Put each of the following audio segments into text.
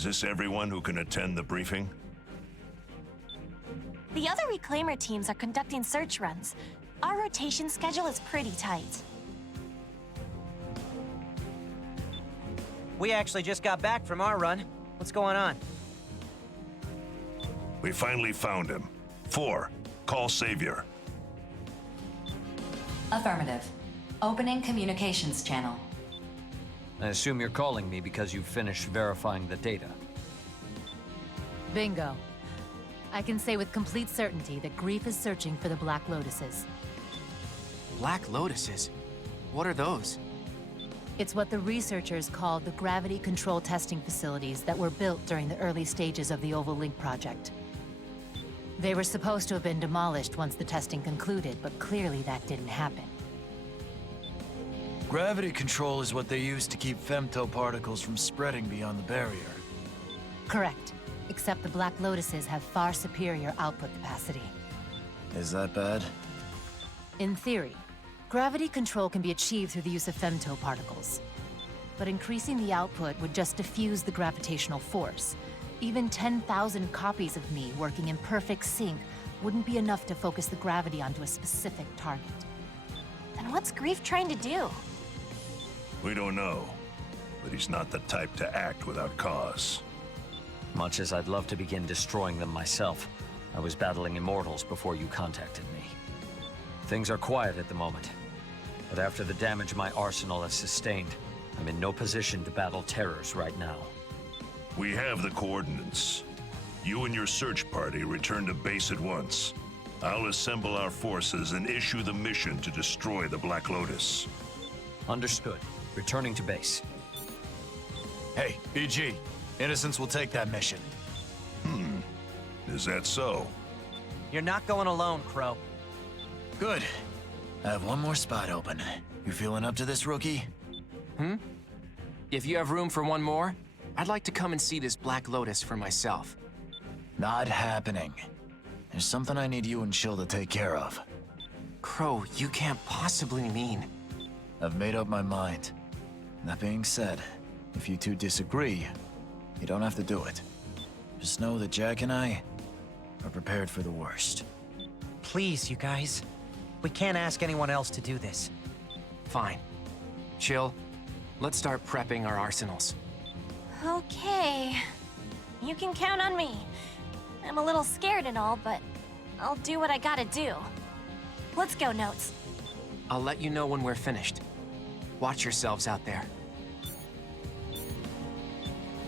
Is this everyone who can attend the briefing? The other Reclaimer teams are conducting search runs. Our rotation schedule is pretty tight. We actually just got back from our run. What's going on? We finally found him. 4. Call Savior. Affirmative. Opening communications channel. I assume you're calling me because you've finished verifying the data. Bingo. I can say with complete certainty that Grief is searching for the Black Lotuses. Black Lotuses? What are those? It's what the researchers called the gravity control testing facilities that were built during the early stages of the Oval Link project. They were supposed to have been demolished once the testing concluded, but clearly that didn't happen. Gravity control is what they use to keep femto particles from spreading beyond the barrier. Correct. Except the Black Lotuses have far superior output capacity. Is that bad? In theory, gravity control can be achieved through the use of femto particles. But increasing the output would just diffuse the gravitational force. Even 10,000 copies of me working in perfect sync wouldn't be enough to focus the gravity onto a specific target. Then what's Grief trying to do? We don't know, but he's not the type to act without cause. Much as I'd love to begin destroying them myself, I was battling immortals before you contacted me. Things are quiet at the moment, but after the damage my arsenal has sustained, I'm in no position to battle terrors right now. We have the coordinates. You and your search party return to base at once. I'll assemble our forces and issue the mission to destroy the Black Lotus. Understood. Returning to base. Hey, BG. Innocents will take that mission. Is that so? You're not going alone, Crow. Good. I have one more spot open. You feeling up to this, rookie? If you have room for one more, I'd like to come and see this Black Lotus for myself. Not happening. There's something I need you and Chill to take care of. Crow, you can't possibly mean... I've made up my mind. That being said, if you two disagree, you don't have to do it. Just know that Jack and I are prepared for the worst. Please, you guys. We can't ask anyone else to do this. Fine. Chill. Let's start prepping our arsenals. Okay. You can count on me. I'm a little scared and all, but I'll do what I gotta do. Let's go, Notes. I'll let you know when we're finished. Watch yourselves out there.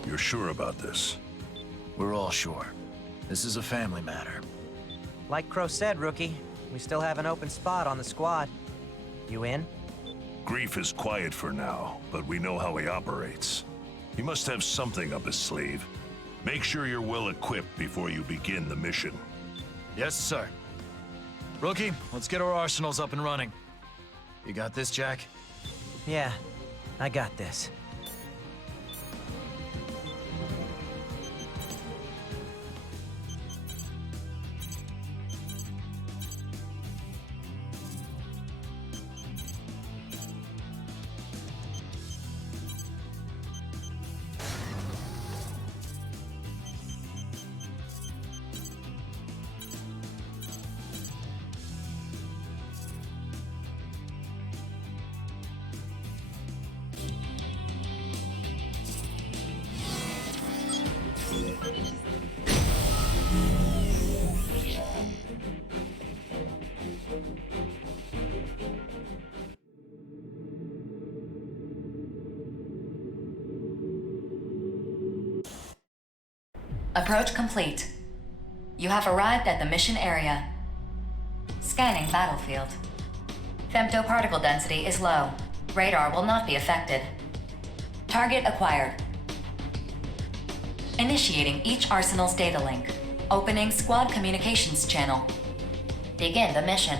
You're sure about this? We're all sure. This is a family matter. Like Crow said, Rookie, we still have an open spot on the squad. You in? Grief is quiet for now, but we know how he operates. He must have something up his sleeve. Make sure you're well equipped before you begin the mission. Yes, sir. Rookie, let's get our arsenals up and running. You got this, Jack? Yeah, I got this. Approach complete. You have arrived at the mission area. Scanning battlefield. Femtoparticle density is low. Radar will not be affected. Target acquired. Initiating each arsenal's data link. Opening squad communications channel. Begin the mission.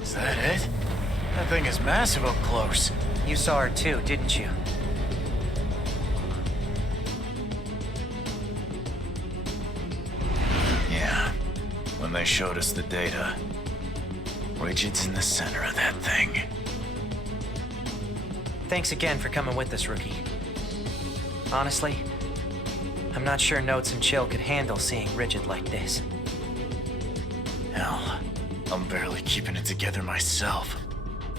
Is that it? That thing is massive up close. You saw her too, didn't you? Yeah, when they showed us the data. Rigid's in the center of that thing. Thanks again for coming with us, Rookie. Honestly, I'm not sure Notes and Chill could handle seeing Rigid like this. Hell, I'm barely keeping it together myself.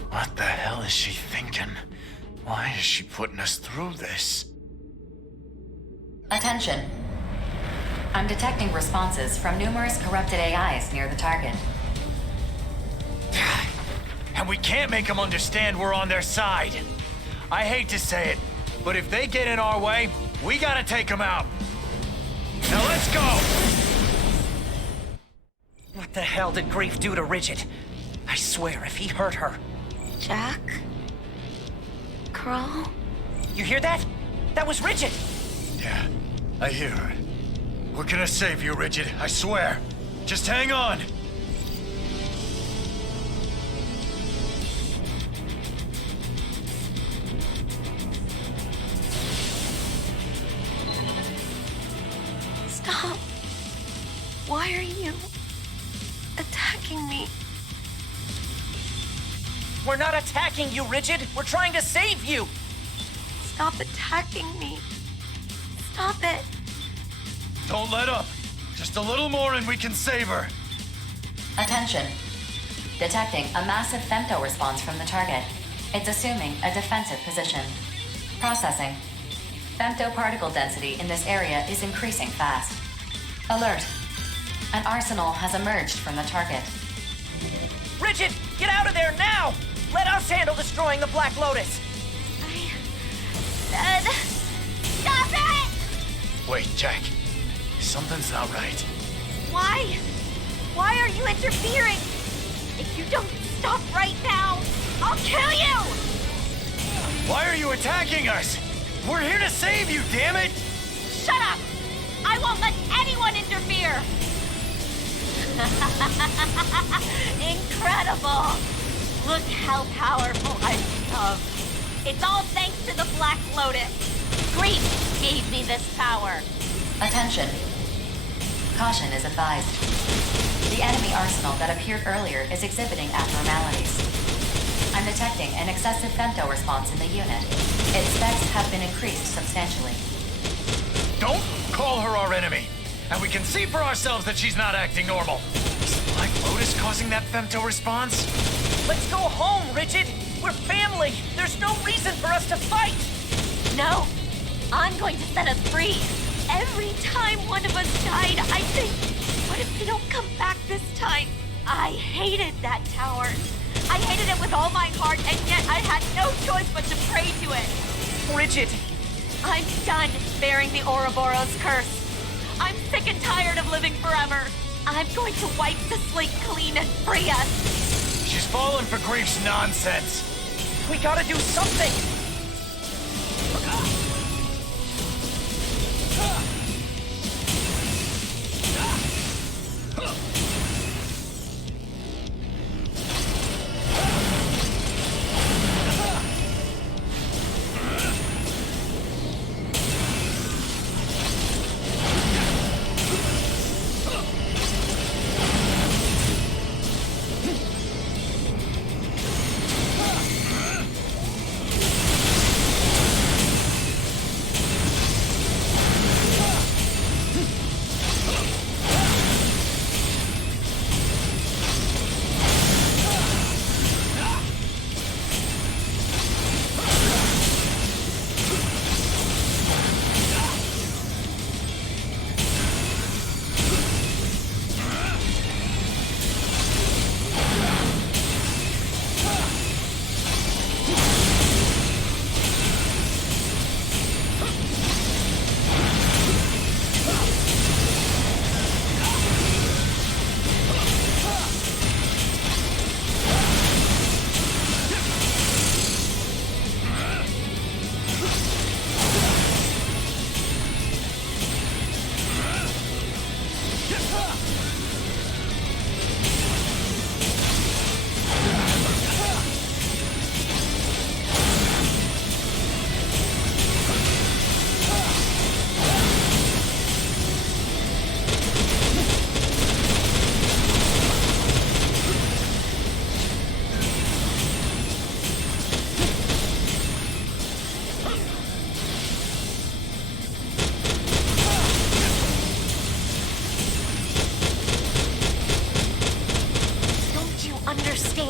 What the hell is she thinking? Why is she putting us through this? Attention. I'm detecting responses from numerous corrupted AIs near the target. And we can't make them understand we're on their side. I hate to say it, but if they get in our way, we gotta take them out. Now let's go! What the hell did Grief do to Rigid? I swear, if he hurt her... Jack? Crow? You hear that? That was Rigid! Yeah, I hear her. We're gonna save you, Rigid, I swear. Just hang on. Stop. Why are you attacking me? We're not attacking you, Rigid! We're trying to save you! Stop attacking me. Stop it. Don't let up. Just a little more and we can save her. Attention. Detecting a massive femto response from the target. It's assuming a defensive position. Processing. Femto particle density in this area is increasing fast. Alert. An arsenal has emerged from the target. Rigid, get out of there now! Let us handle destroying the Black Lotus! I said, stop it! Wait, Jack. Something's not right. Why? Why are you interfering? If you don't stop right now, I'll kill you! Why are you attacking us? We're here to save you, damn it! Shut up! I won't let anyone interfere! Incredible! Look how powerful I've become. It's all thanks to the Black Lotus. Grief gave me this power. Attention. Caution is advised. The enemy arsenal that appeared earlier is exhibiting abnormalities. I'm detecting an excessive femto response in the unit. Its specs have been increased substantially. Don't call her our enemy. And we can see for ourselves that she's not acting normal. Is Black Lotus causing that femto response? Let's go home, Rigid! We're family! There's no reason for us to fight! No, I'm going to set us free. Every time one of us died, I think, what if they don't come back this time? I hated that tower. I hated it with all my heart, and yet I had no choice but to pray to it. Rigid! I'm done bearing the Ouroboros curse. I'm sick and tired of living forever. I'm going to wipe the slate clean and free us. She's fallen for Grief's nonsense. We gotta do something!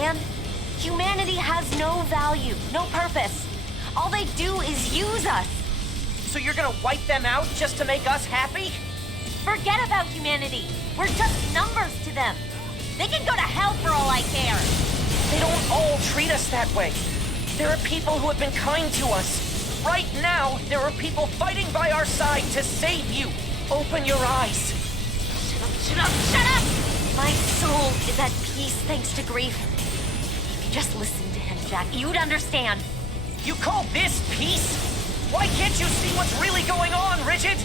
understand? Humanity has no value, no purpose. All they do is use us. So you're gonna wipe them out just to make us happy? Forget about humanity. We're just numbers to them. They can go to hell for all I care. They don't all treat us that way. There are people who have been kind to us. Right now, there are people fighting by our side to save you. Open your eyes. Shut up, shut up, shut up! My soul is at peace thanks to grief. If you just listen to him, Jack, you'd understand. You call this peace? Why can't you see what's really going on, Rigid?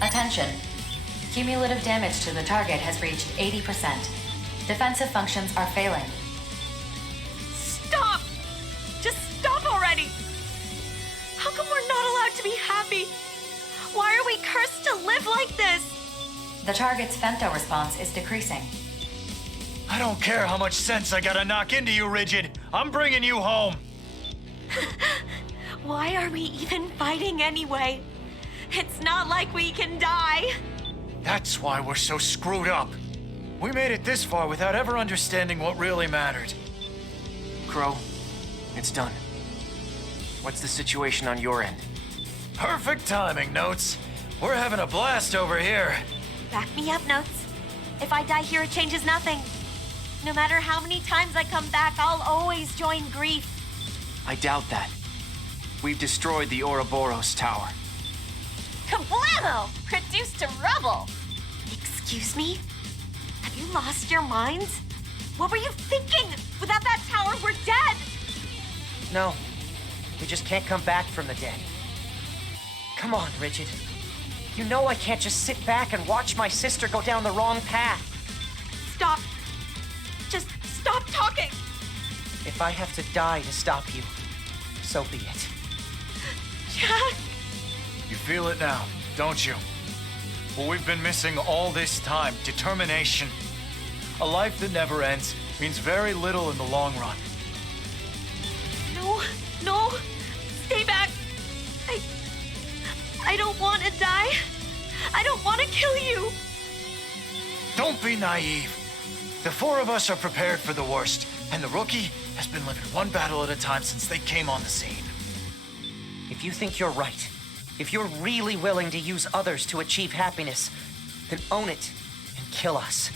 Attention. Cumulative damage to the target has reached 80%. Defensive functions are failing. Stop! Just stop already! How come we're not allowed to be happy? Why are we cursed to live like this? The target's femto response is decreasing. I don't care how much sense I gotta knock into you, Rigid. I'm bringing you home. Why are we even fighting anyway? It's not like we can die. That's why we're so screwed up. We made it this far without ever understanding what really mattered. Crow, it's done. What's the situation on your end? Perfect timing, Notes. We're having a blast over here. Back me up, Notes. If I die here, it changes nothing. No matter how many times I come back, I'll always join grief. I doubt that. We've destroyed the Ouroboros Tower. Kablamo! Reduced to rubble! Excuse me? Have you lost your minds? What were you thinking? Without that tower, we're dead! No, we just can't come back from the dead. Come on, Rigid. You know I can't just sit back and watch my sister go down the wrong path. Stop. Just stop talking! If I have to die to stop you, so be it. Jack! You feel it now, don't you? What we've been missing all this time, determination. A life that never ends means very little in the long run. No, no! Stay back! don't want to die. I don't want to kill you. Don't be naive. The four of us are prepared for the worst, and the rookie has been living one battle at a time since they came on the scene. If you think you're right, if you're really willing to use others to achieve happiness, then own it and kill us.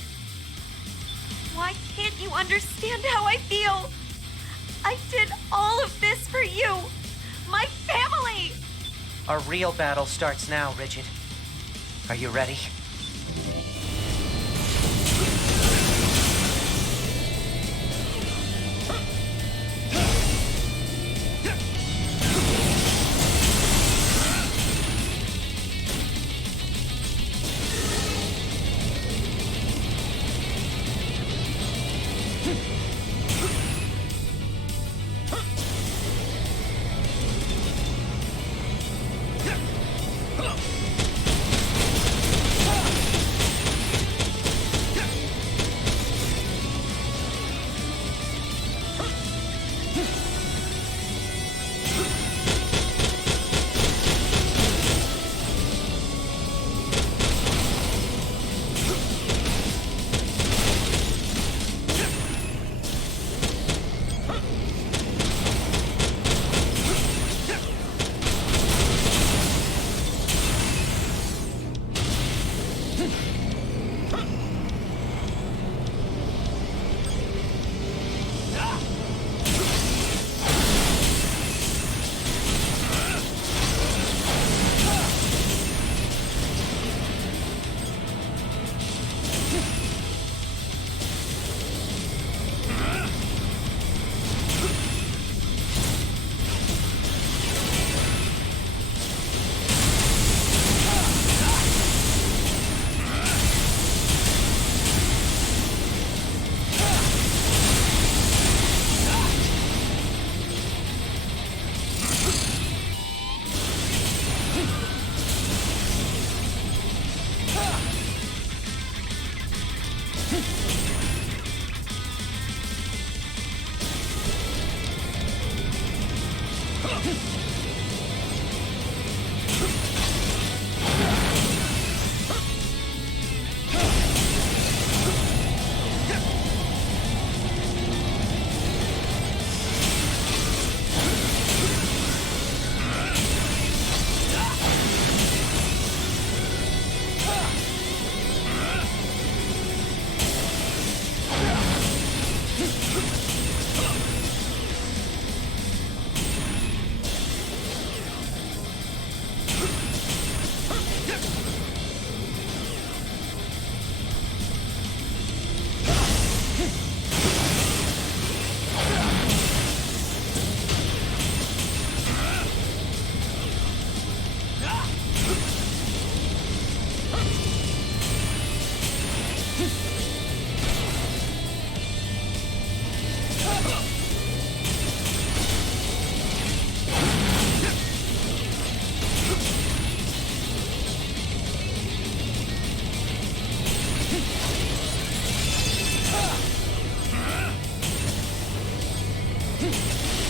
Why can't you understand how I feel? I did all of this for you. My family. Our real battle starts now, Rigid. Are you ready?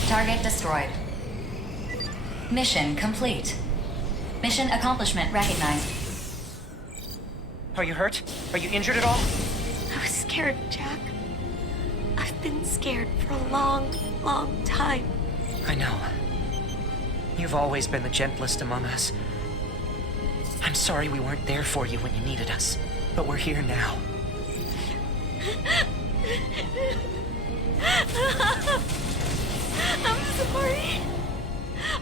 Target destroyed. Mission complete. Mission accomplishment recognized. Are you hurt? Are you injured at all? I was scared, Jack. I've been scared for a long, long time. I know. You've always been the gentlest among us. I'm sorry we weren't there for you when you needed us, but we're here now. I'm sorry.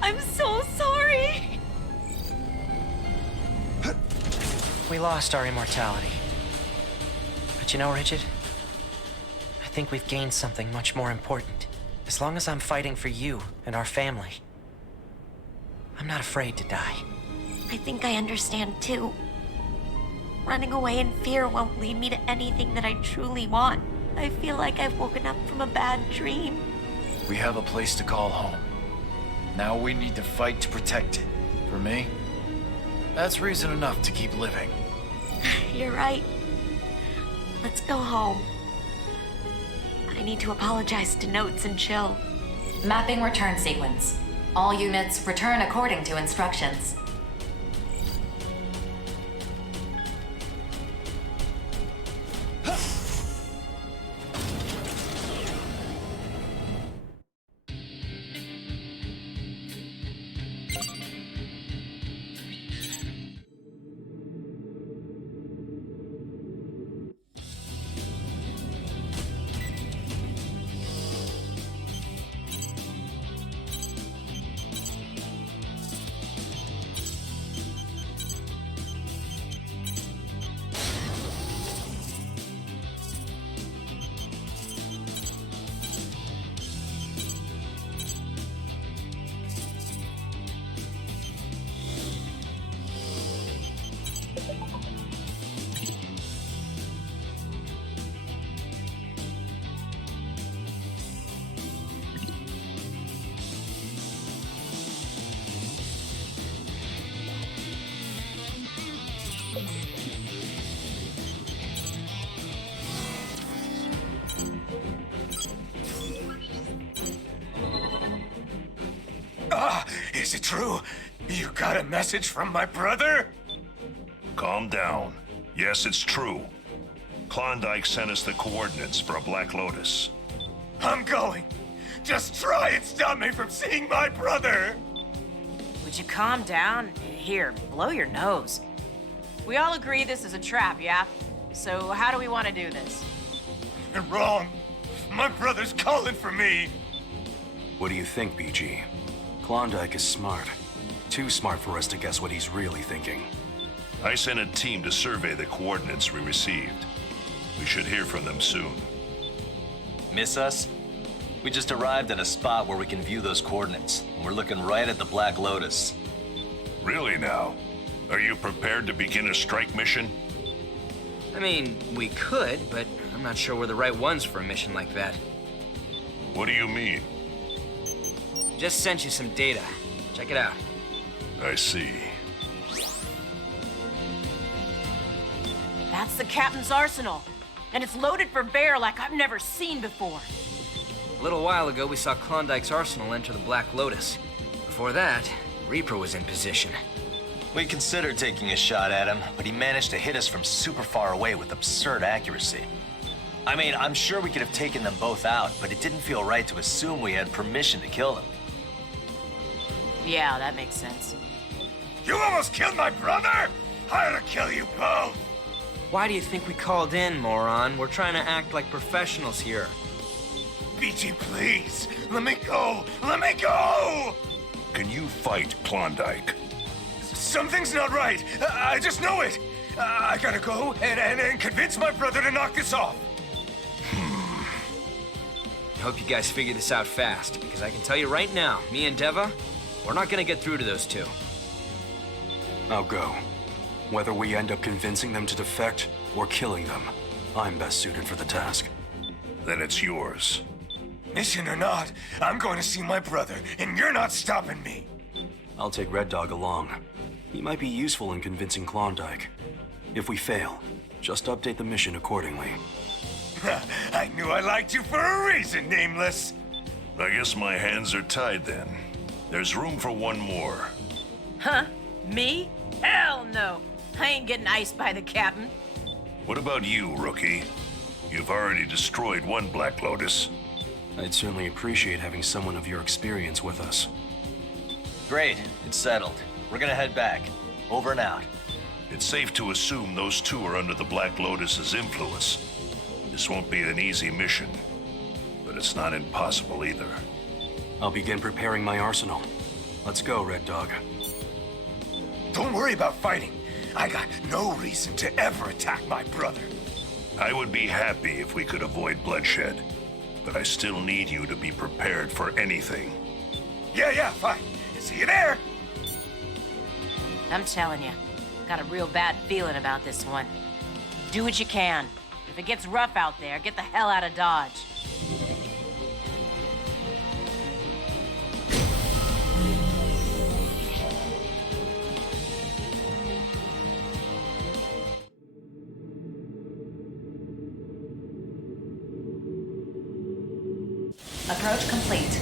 I'm so sorry. We lost our immortality. But you know, Rigid, I think we've gained something much more important. As long as I'm fighting for you and our family, I'm not afraid to die. I think I understand too. Running away in fear won't lead me to anything that I truly want. I feel like I've woken up from a bad dream. We have a place to call home. Now we need to fight to protect it. For me, that's reason enough to keep living. You're right. Let's go home. I need to apologize to Notes and Chill. Mapping return sequence. All units return according to instructions. Is it true? You got a message from my brother? Calm down. Yes, it's true. Klondike sent us the coordinates for a Black Lotus. I'm going. Just try and stop me from seeing my brother! Would you calm down? Here, blow your nose. We all agree this is a trap, yeah? So how do we want to do this? You're wrong. My brother's calling for me. What do you think, BG? Klondike is smart. Too smart for us to guess what he's really thinking. I sent a team to survey the coordinates we received. We should hear from them soon. Miss us? We just arrived at a spot where we can view those coordinates, and we're looking right at the Black Lotus. Really now? Are you prepared to begin a strike mission? I mean, we could, but I'm not sure we're the right ones for a mission like that. What do you mean? Just sent you some data. Check it out. I see. That's the captain's arsenal. And it's loaded for bear like I've never seen before. A little while ago, we saw Klondike's arsenal enter the Black Lotus. Before that, Reaper was in position. We considered taking a shot at him, but he managed to hit us from super far away with absurd accuracy. I mean, I'm sure we could have taken them both out, but it didn't feel right to assume we had permission to kill them. Yeah, that makes sense. You almost killed my brother? I ought to kill you both! Why do you think we called in, moron? We're trying to act like professionals here. BG, please! Let me go! Let me go! Can you fight Klondike? Something's not right. I just know it. I gotta go and convince my brother to knock this off. I hope you guys figure this out fast, because I can tell you right now, me and Deva, we're not gonna get through to those two. I'll go. Whether we end up convincing them to defect or killing them, I'm best suited for the task. Then it's yours. Mission or not, I'm going to see my brother, and you're not stopping me. I'll take Red Dog along. He might be useful in convincing Klondike. If we fail, just update the mission accordingly. I knew I liked you for a reason, Nameless. I guess my hands are tied then. There's room for one more. Huh? Me? Hell no! I ain't getting iced by the captain. What about you, rookie? You've already destroyed one Black Lotus. I'd certainly appreciate having someone of your experience with us. Great, it's settled. We're gonna head back. Over and out. It's safe to assume those two are under the Black Lotus's influence. This won't be an easy mission, but it's not impossible either. I'll begin preparing my arsenal. Let's go, Red Dog. Don't worry about fighting. I got no reason to ever attack my brother. I would be happy if we could avoid bloodshed, but I still need you to be prepared for anything. Yeah, fine. See you there. I'm telling you, got a real bad feeling about this one. Do what you can. If it gets rough out there, get the hell out of Dodge. Approach complete.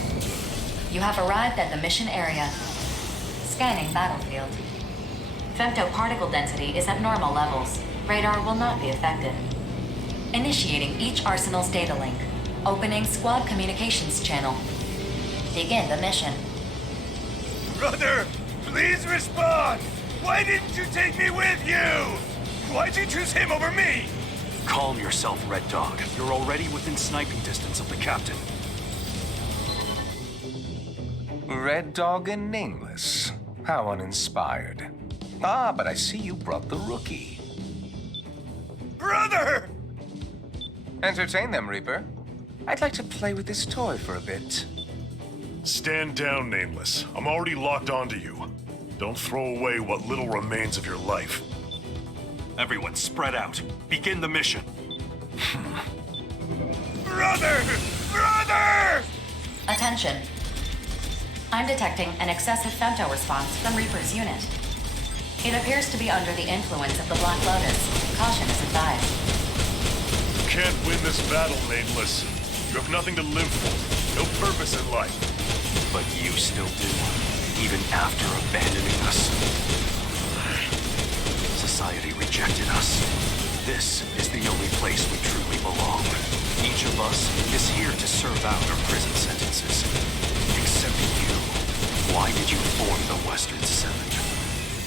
You have arrived at the mission area. Scanning battlefield. Femtoparticle density is at normal levels. Radar will not be affected. Initiating each arsenal's data link. Opening squad communications channel. Begin the mission. Brother, please respond! Why didn't you take me with you? Why'd you choose him over me? Calm yourself, Red Dog. You're already within sniping distance of the captain. Red Dog and Nameless. How uninspired. Ah, but I see you brought the rookie. Brother! Entertain them, Reaper. I'd like to play with this toy for a bit. Stand down, Nameless. I'm already locked onto you. Don't throw away what little remains of your life. Everyone, spread out. Begin the mission. Brother! Brother! Attention. I'm detecting an excessive femto response from Reaper's unit. It appears to be under the influence of the Black Lotus. Caution is advised. You can't win this battle, Nameless. You have nothing to live for. No purpose in life. But you still do, even after abandoning us. Society rejected us. This is the only place we truly belong. Each of us is here to serve out our prison sentences. Except you. Why did you form the Western Seven?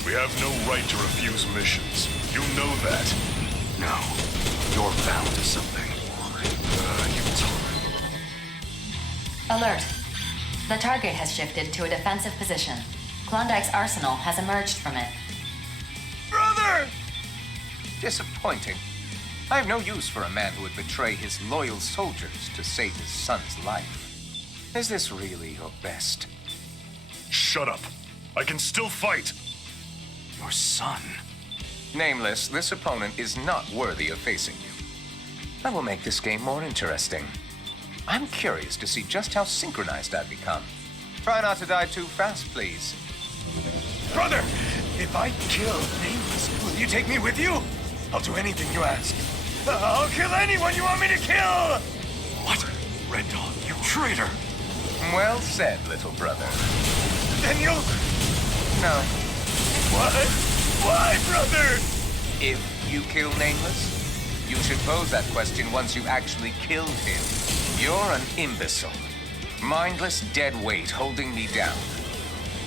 We have no right to refuse missions. You know that. No. You're bound to something. Alert. The target has shifted to a defensive position. Klondike's arsenal has emerged from it. Brother! Disappointing. I have no use for a man who would betray his loyal soldiers to save his son's life. Is this really your best? Shut up. I can still fight. Your son? Nameless, this opponent is not worthy of facing you. I will make this game more interesting. I'm curious to see just how synchronized I've become. Try not to die too fast, please. Brother, if I kill Nameless, will you take me with you? I'll do anything you ask. I'll kill anyone you want me to kill! What? Red Dog, you traitor! Well said, little brother. Then you'll... No. What? Why, brother? If you kill Nameless, you should pose that question once you actually killed him. You're an imbecile. Mindless dead weight holding me down.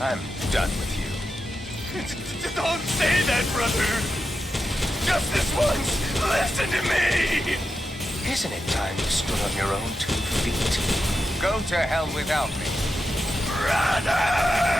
I'm done with you. Don't say that, brother! Just this once, listen to me! Isn't it time you stood on your own 2 feet? Go to hell without me. Brother!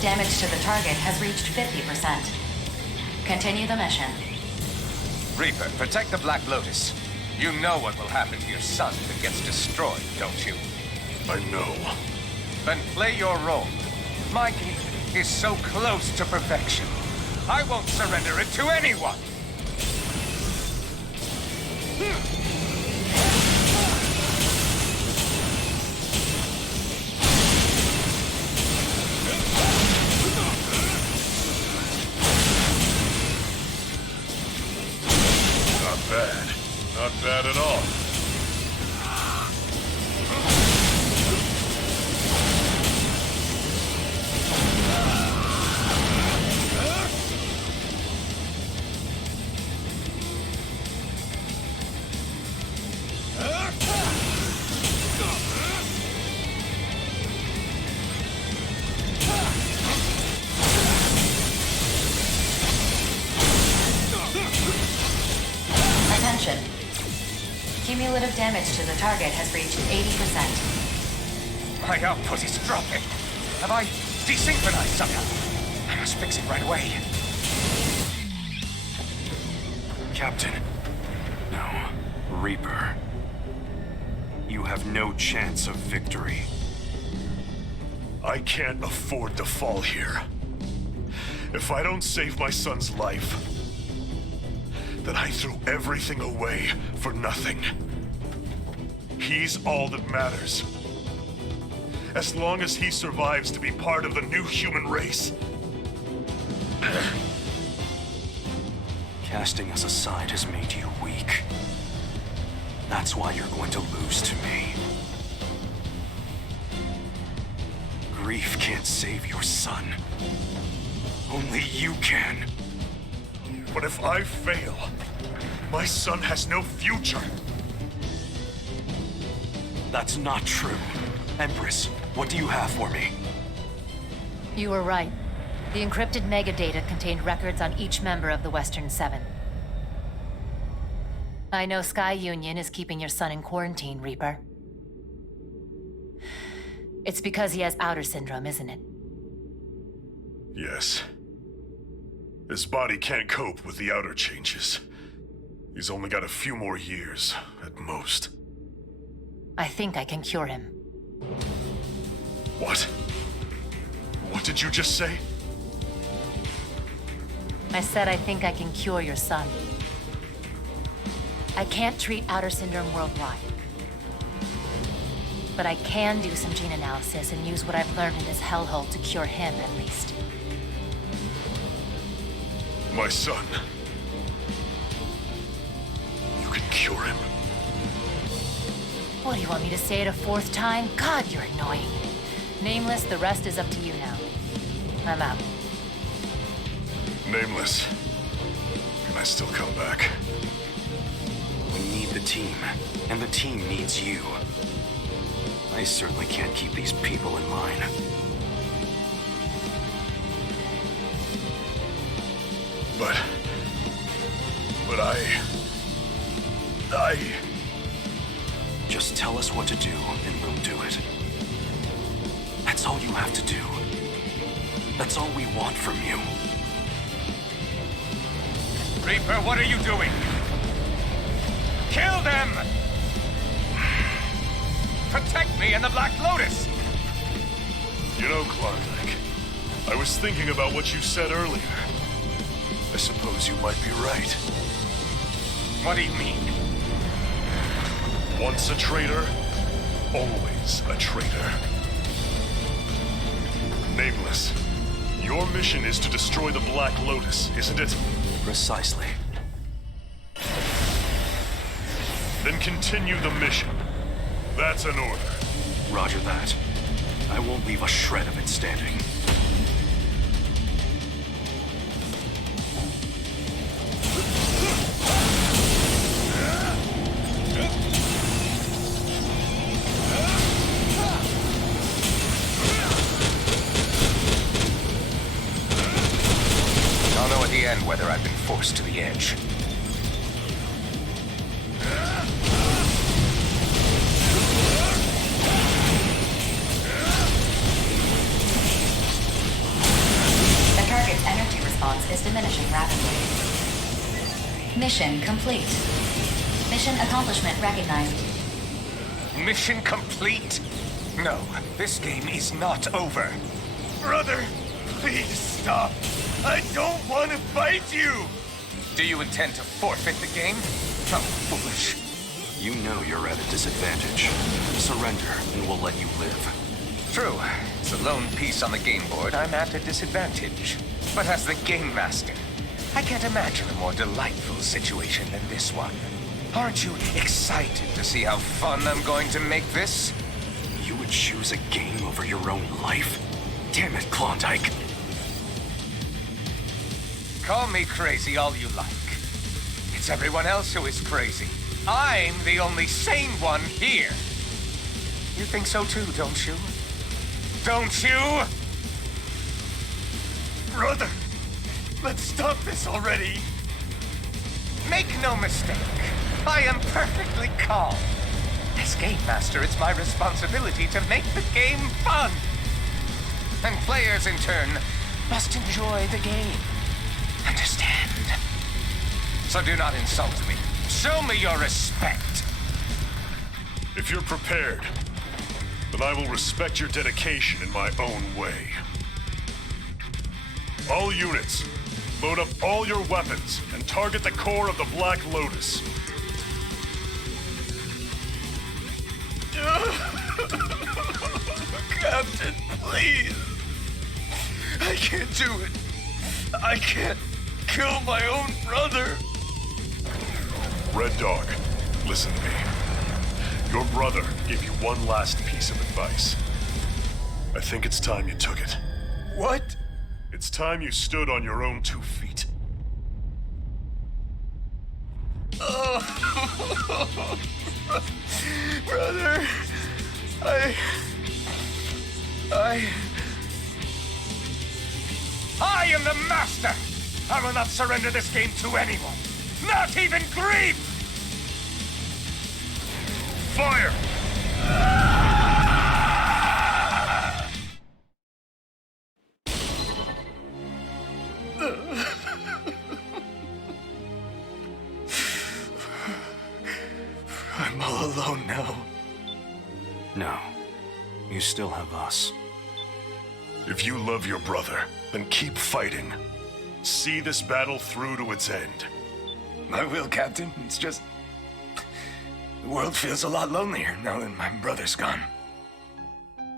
Damage to the target has reached 50%. Continue the mission. Reaper, protect the Black Lotus. You know what will happen to your son if it gets destroyed, don't you? I know. Then play your role. Mikey is so close to perfection. I won't surrender it to anyone! Not bad at all. Attention. Cumulative damage to the target has reached 80%. My output is dropping. Have I desynchronized somehow? I must fix it right away. Captain. No. Reaper. You have no chance of victory. I can't afford to fall here. If I don't save my son's life, then I threw everything away for nothing. He's all that matters. As long as he survives to be part of the new human race. Casting us aside has made you That's why you're going to lose to me. Grief can't save your son. Only you can. But if I fail, my son has no future. That's not true. Empress, what do you have for me? You were right. The encrypted megadata contained records on each member of the Western Seven. I know Sky Union is keeping your son in quarantine, Reaper. It's because he has outer syndrome, isn't it? Yes. His body can't cope with the outer changes. He's only got a few more years, at most. I think I can cure him. What? What did you just say? I said I think I can cure your son. I can't treat outer syndrome worldwide. But I can do some gene analysis and use what I've learned in this hellhole to cure him, at least. My son. You can cure him? What do you want me to say it a fourth time? God, you're annoying. Nameless, the rest is up to you now. I'm out. Nameless. Can I still come back? We need the team, and the team needs you. I certainly can't keep these people in line. But I... Just tell us what to do, and we'll do it. That's all you have to do. That's all we want from you. Reaper, what are you doing? Kill them! Protect me and the Black Lotus! You know, Klondike, I was thinking about what you said earlier. I suppose you might be right. What do you mean? Once a traitor, always a traitor. Nameless, your mission is to destroy the Black Lotus, isn't it? Precisely. Then continue the mission. That's an order. Roger that. I won't leave a shred of it standing. I'll know at the end whether I've been forced to the edge. The target's energy response is diminishing rapidly. Mission complete. Mission accomplishment recognized. Mission complete? No, this game is not over. Brother, please stop. I don't want to fight you! Do you intend to forfeit the game? How foolish. You know you're at a disadvantage. Surrender, and we'll let you live. True. As a lone piece on the game board, I'm at a disadvantage. But as the game master, I can't imagine a more delightful situation than this one. Aren't you excited to see how fun I'm going to make this? You would choose a game over your own life? Damn it, Klondike. Call me crazy all you like. It's everyone else who is crazy. I'm the only sane one here. You think so too, don't you? Don't you? Brother, let's stop this already. Make no mistake, I am perfectly calm. As Game Master, it's my responsibility to make the game fun. And players, in turn, must enjoy the game. Understand? So do not insult me. Show me your respect. If you're prepared, then I will respect your dedication in my own way. All units, load up all your weapons and target the core of the Black Lotus. Captain, please. I can't do it. I can't kill my own brother. Red Dog, listen to me. Your brother gave you one last piece of advice. I think it's time you took it. What? It's time you stood on your own 2 feet. Oh. Brother, I am the master! I will not surrender this game to anyone! Not even Grief! Fire! I'm all alone now. No. You still have us. If you love your brother, then keep fighting. See this battle through to its end. I will, Captain. It's just... the world feels a lot lonelier now that my brother's gone.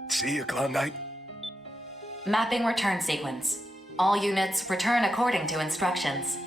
See you, Klondike. Mapping return sequence. All units return according to instructions.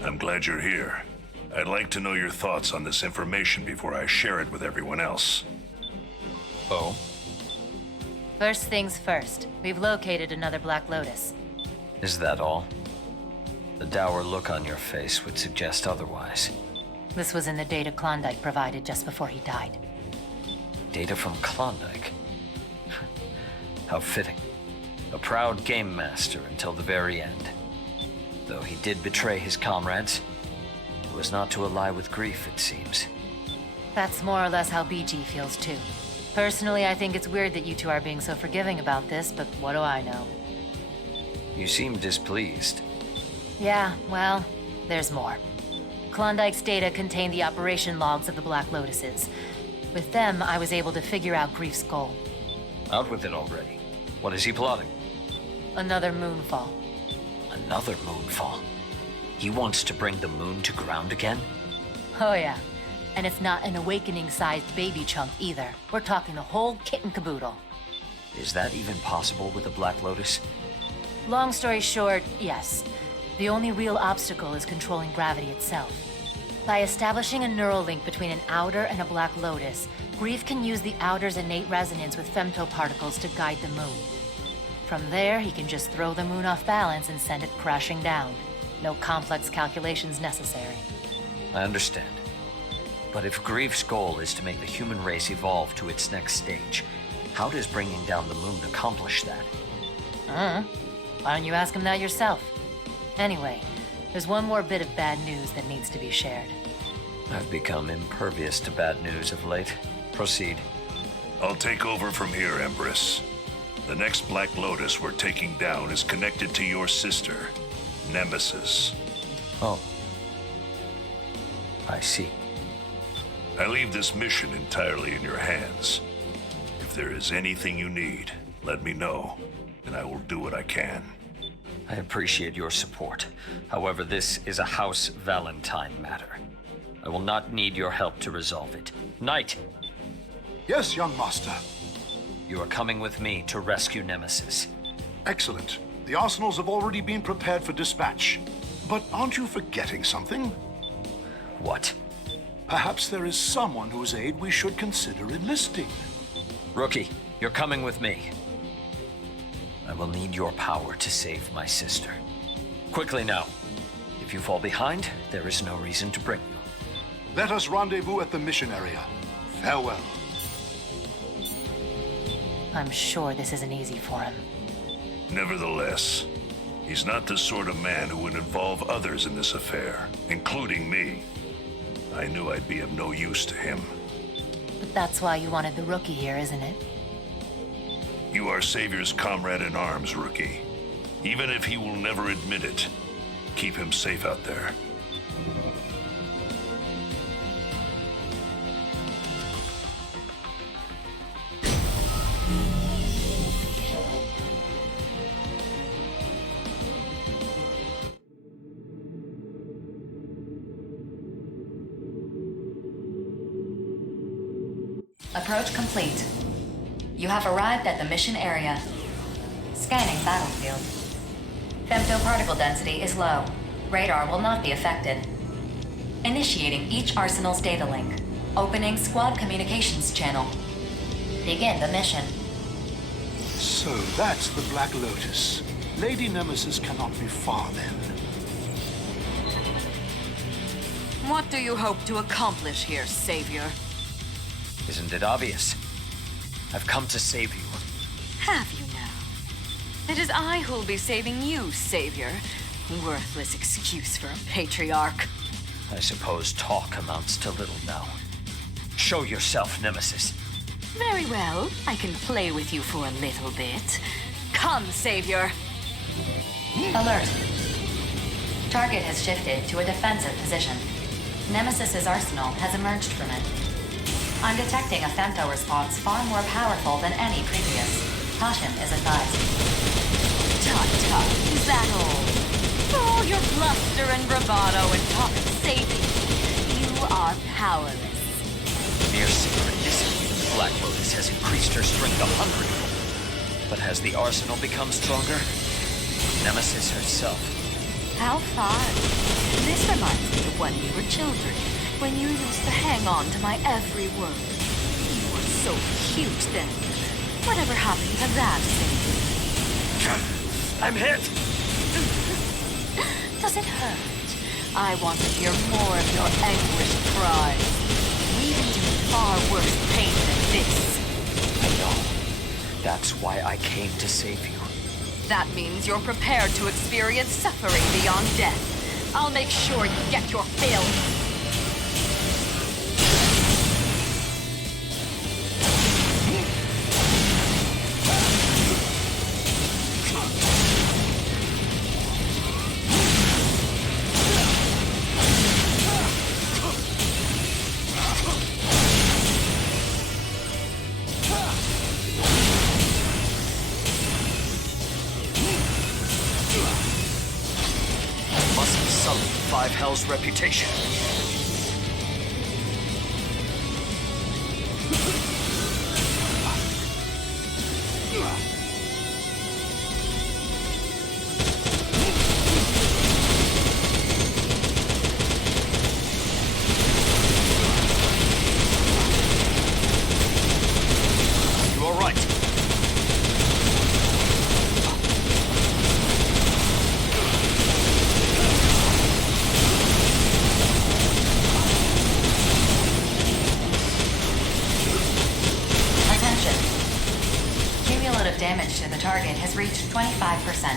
I'm glad you're here. I'd like to know your thoughts on this information before I share it with everyone else. Oh? First things first, we've located another Black Lotus. Is that all? The dour look on your face would suggest otherwise. This was in the data Klondike provided just before he died. Data from Klondike? How fitting. A proud game master until the very end. Though he did betray his comrades, it was not to ally with Grief, it seems. That's more or less how BG feels too. Personally, I think it's weird that you two are being so forgiving about this, but what do I know? You seem displeased. Yeah, well, there's more. Klondike's data contained the operation logs of the Black Lotuses. With them, I was able to figure out Grief's goal. Out with it already. What is he plotting? Another moonfall. Another moonfall? He wants to bring the moon to ground again? Oh yeah. And it's not an awakening-sized baby chunk either. We're talking the whole kit and caboodle. Is that even possible with a Black Lotus? Long story short, yes. The only real obstacle is controlling gravity itself. By establishing a neural link between an outer and a Black Lotus, Grief can use the outer's innate resonance with femtoparticles to guide the moon. From there, he can just throw the moon off balance and send it crashing down. No complex calculations necessary. I understand. But if Grief's goal is to make the human race evolve to its next stage, how does bringing down the moon accomplish that? Why don't you ask him that yourself? Anyway, there's one more bit of bad news that needs to be shared. I've become impervious to bad news of late. Proceed. I'll take over from here, Empress. The next Black Lotus we're taking down is connected to your sister, Nemesis. Oh. I see. I leave this mission entirely in your hands. If there is anything you need, let me know, and I will do what I can. I appreciate your support. However, this is a House Valentine matter. I will not need your help to resolve it. Knight! Yes, young master. You are coming with me to rescue Nemesis. Excellent. The arsenals have already been prepared for dispatch. But aren't you forgetting something? What? Perhaps there is someone whose aid we should consider enlisting. Rookie, you're coming with me. I will need your power to save my sister. Quickly now. If you fall behind, there is no reason to bring you. Let us rendezvous at the mission area. Farewell. I'm sure this isn't easy for him. Nevertheless, he's not the sort of man who would involve others in this affair, including me. I knew I'd be of no use to him. But that's why you wanted the rookie here, isn't it? You are Savior's comrade in arms, Rookie. Even if he will never admit it, keep him safe out there. Approach complete. You have arrived at the mission area. Scanning battlefield. Femtoparticle density is low. Radar will not be affected. Initiating each arsenal's data link. Opening squad communications channel. Begin the mission. So that's the Black Lotus. Lady Nemesis cannot be far then. What do you hope to accomplish here, Savior? Isn't it obvious? I've come to save you. Have you now? It is I who'll be saving you, Savior. Worthless excuse for a patriarch. I suppose talk amounts to little now. Show yourself, Nemesis. Very well. I can play with you for a little bit. Come, Savior. Alert. Target has shifted to a defensive position. Nemesis's arsenal has emerged from it. I'm detecting a femto response far more powerful than any previous. Caution is advised. Tut-tut, is that all? For all your bluster and bravado and talk of saving, you are powerless. Mere synchronicity, the Black Lotus has increased her strength 100-fold. But has the arsenal become stronger? Nemesis herself. How far? This reminds me of when we were children, when you used to hang on to my every word. You were so cute then. Whatever happened to that, Savior? I'm hit! Does it hurt? I want to hear more of your anguished cries. We can do far worse pain than this. I know. That's why I came to save you. That means you're prepared to experience suffering beyond death. I'll make sure you get your fill. Five Hell's reputation. You all right? Damage to the target has reached 25%.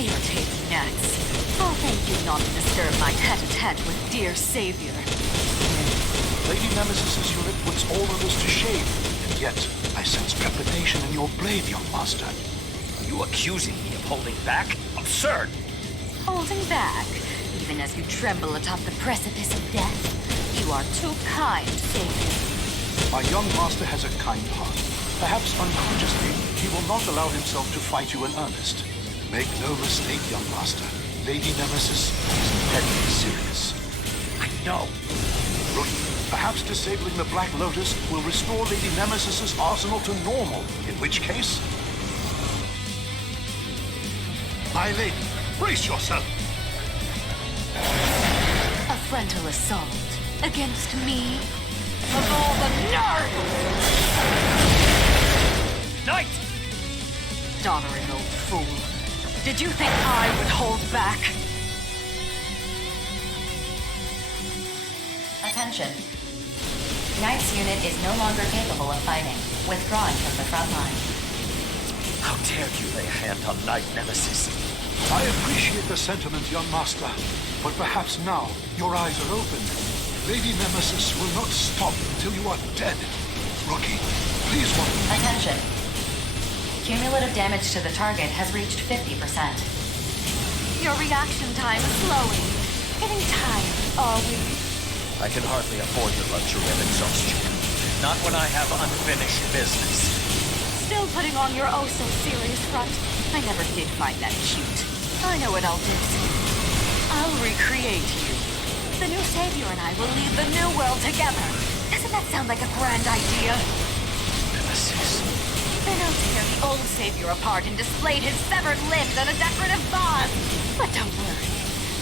Irritating gnats. Oh, thank you not to disturb my tete-a-tete with dear Savior. Lady Nemesis's unit puts all of us to shame, and yet I sense trepidation in your blade, young master. Are you accusing me of holding back? Absurd! Holding back, even as you tremble atop the precipice of death. You are too kind, Savior. My young master has a kind heart. Perhaps unconsciously, he will not allow himself to fight you in earnest. Make no mistake, young master. Lady Nemesis is deadly serious. I know. Rookie, perhaps disabling the Black Lotus will restore Lady Nemesis's arsenal to normal, in which case... My lady, brace yourself! A frontal assault against me? Of all the nerve! Knight! Doddering old fool. Did you think I would hold back? Attention. Knight's unit is no longer capable of fighting, withdrawing from the front line. How dare you lay a hand on Knight Nemesis? I appreciate the sentiment, young master, but perhaps now your eyes are open. Lady Nemesis will not stop until you are dead. Rookie, please watch. Attention. Cumulative damage to the target has reached 50%. Your reaction time is slowing. Getting tired, are we? I can hardly afford the luxury of exhaustion. Not when I have unfinished business. Still putting on your oh-so-serious front. I never did find that cute. I know what I'll do. I'll recreate you. The new savior and I will leave the new world together. Doesn't that sound like a grand idea? Nemesis. Then I'll tear the old savior apart and display his severed limbs on a decorative vase. But don't worry.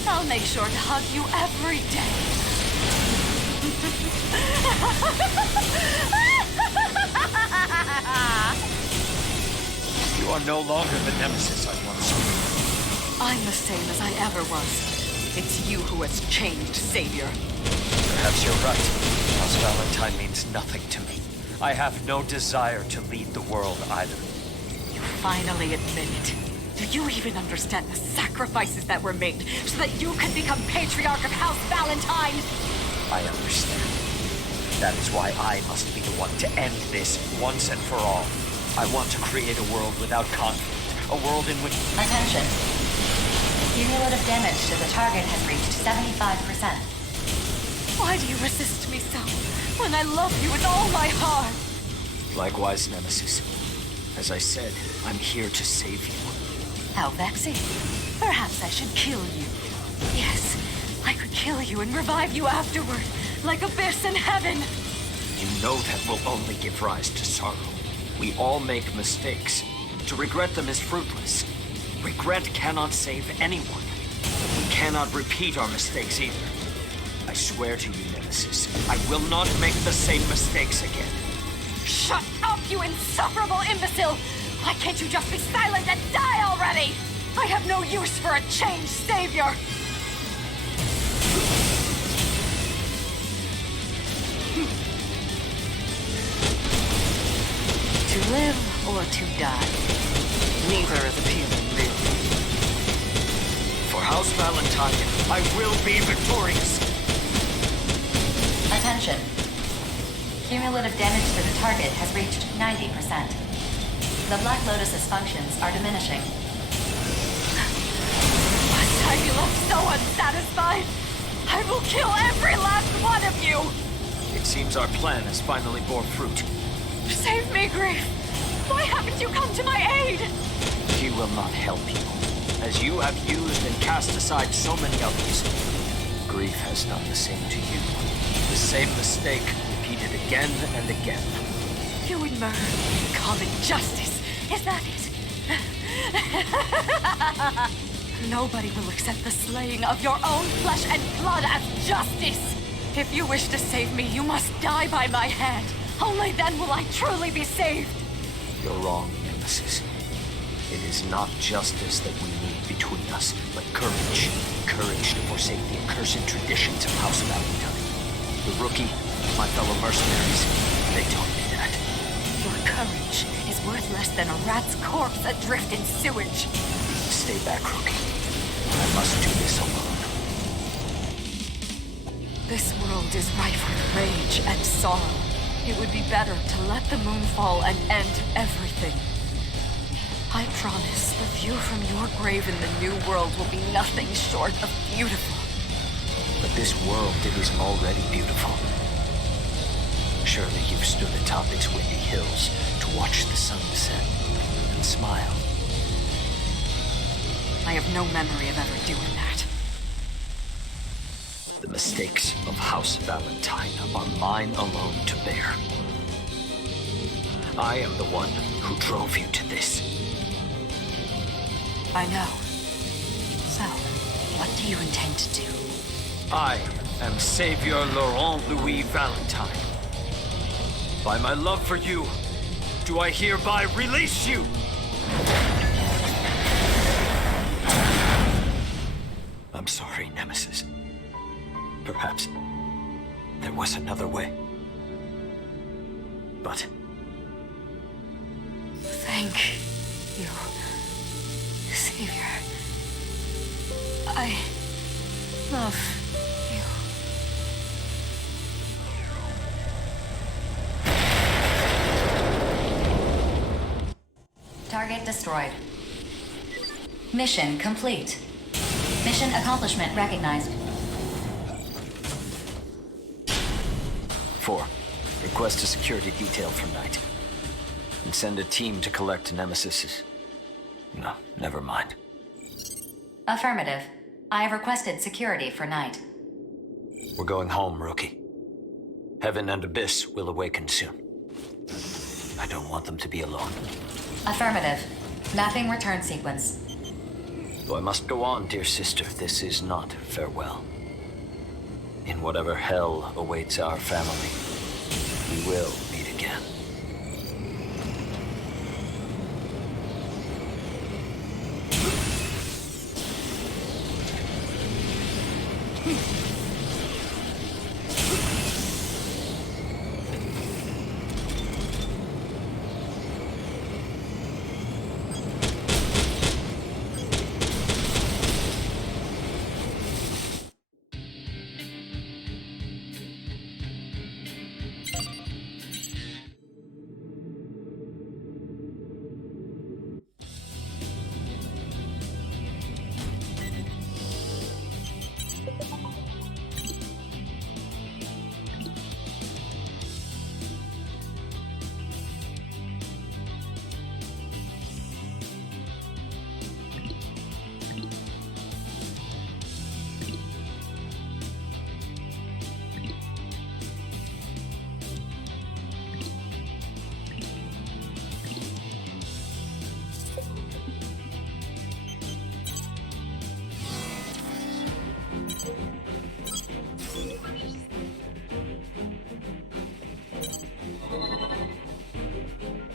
I'll make sure to hug you every day. You are no longer the Nemesis I once knew. I'm the same as I ever was. It's you who has changed, Savior. Perhaps you're right. House Valentine means nothing to me. I have no desire to lead the world either. You finally admit it. Do you even understand the sacrifices that were made so that you could become Patriarch of House Valentine? I understand. That is why I must be the one to end this once and for all. I want to create a world without conflict. A world in which... Attention. Cumulative damage to the target has reached 75%. Why do you resist me so, when I love you with all my heart? Likewise, Nemesis. As I said, I'm here to save you. How vexing. Perhaps I should kill you. Yes, I could kill you and revive you afterward, like abyss in heaven. You know that will only give rise to sorrow. We all make mistakes. To regret them is fruitless. Regret cannot save anyone. We cannot repeat our mistakes either. I swear to you, Nemesis, I will not make the same mistakes again. Shut up, you insufferable imbecile! Why can't you just be silent and die already? I have no use for a changed savior! To live or to die. Neither is appealing, really. For House Valentine, I will be victorious! Attention. Cumulative damage to the target has reached 90%. The Black Lotus's functions are diminishing. Must I be left so unsatisfied? I will kill every last one of you! It seems our plan has finally bore fruit. Save me, Grief! Why haven't you come to my aid? He will not help you. As you have used and cast aside so many others, Grief has done the same to you. The same mistake repeated again and again. You would murder me in common justice. Is that it? Nobody will accept the slaying of your own flesh and blood as justice. If you wish to save me, you must die by my hand. Only then will I truly be saved. You're wrong, Nemesis. It is not justice that we need between us, but courage. Courage to forsake the accursed traditions of House Valentine. The Rookie, my fellow mercenaries, they taught me that. Your courage is worth less than a rat's corpse adrift in sewage. Stay back, Rookie. I must do this alone. This world is rife with rage and sorrow. It would be better to let the moon fall and end everything. I promise the view from your grave in the new world will be nothing short of beautiful. But this world, it is already beautiful. Surely you've stood atop its windy hills to watch the sun set and smile. I have no memory of ever doing that. The mistakes of House Valentine are mine alone to bear. I am the one who drove you to this. I know. So, what do you intend to do? I am Savior Laurent Louis Valentine. By my love for you, do I hereby release you? I'm sorry, Nemesis. Perhaps there was another way. But... Thank you, Savior. I love you. Target destroyed. Mission complete. Mission accomplishment recognized. 4. Request a security detail for Knight. And send a team to collect Nemesis's... No, never mind. Affirmative. I have requested security for Knight. We're going home, Rookie. Heaven and Abyss will awaken soon. I don't want them to be alone. Affirmative. Mapping return sequence. Though I must go on, dear sister, this is not farewell. In whatever hell awaits our family, we will meet again.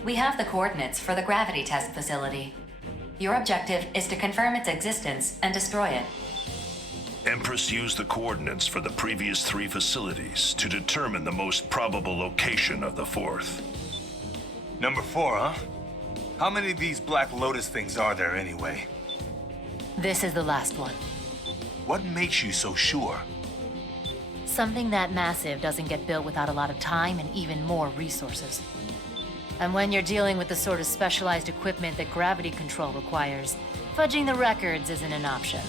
We have the coordinates for the gravity test facility. Your objective is to confirm its existence and destroy it. Empress used the coordinates for the previous 3 facilities to determine the most probable location of the 4th. Number 4, huh? How many of these Black Lotus things are there anyway? This is the last one. What makes you so sure? Something that massive doesn't get built without a lot of time and even more resources. And when you're dealing with the sort of specialized equipment that gravity control requires, fudging the records isn't an option.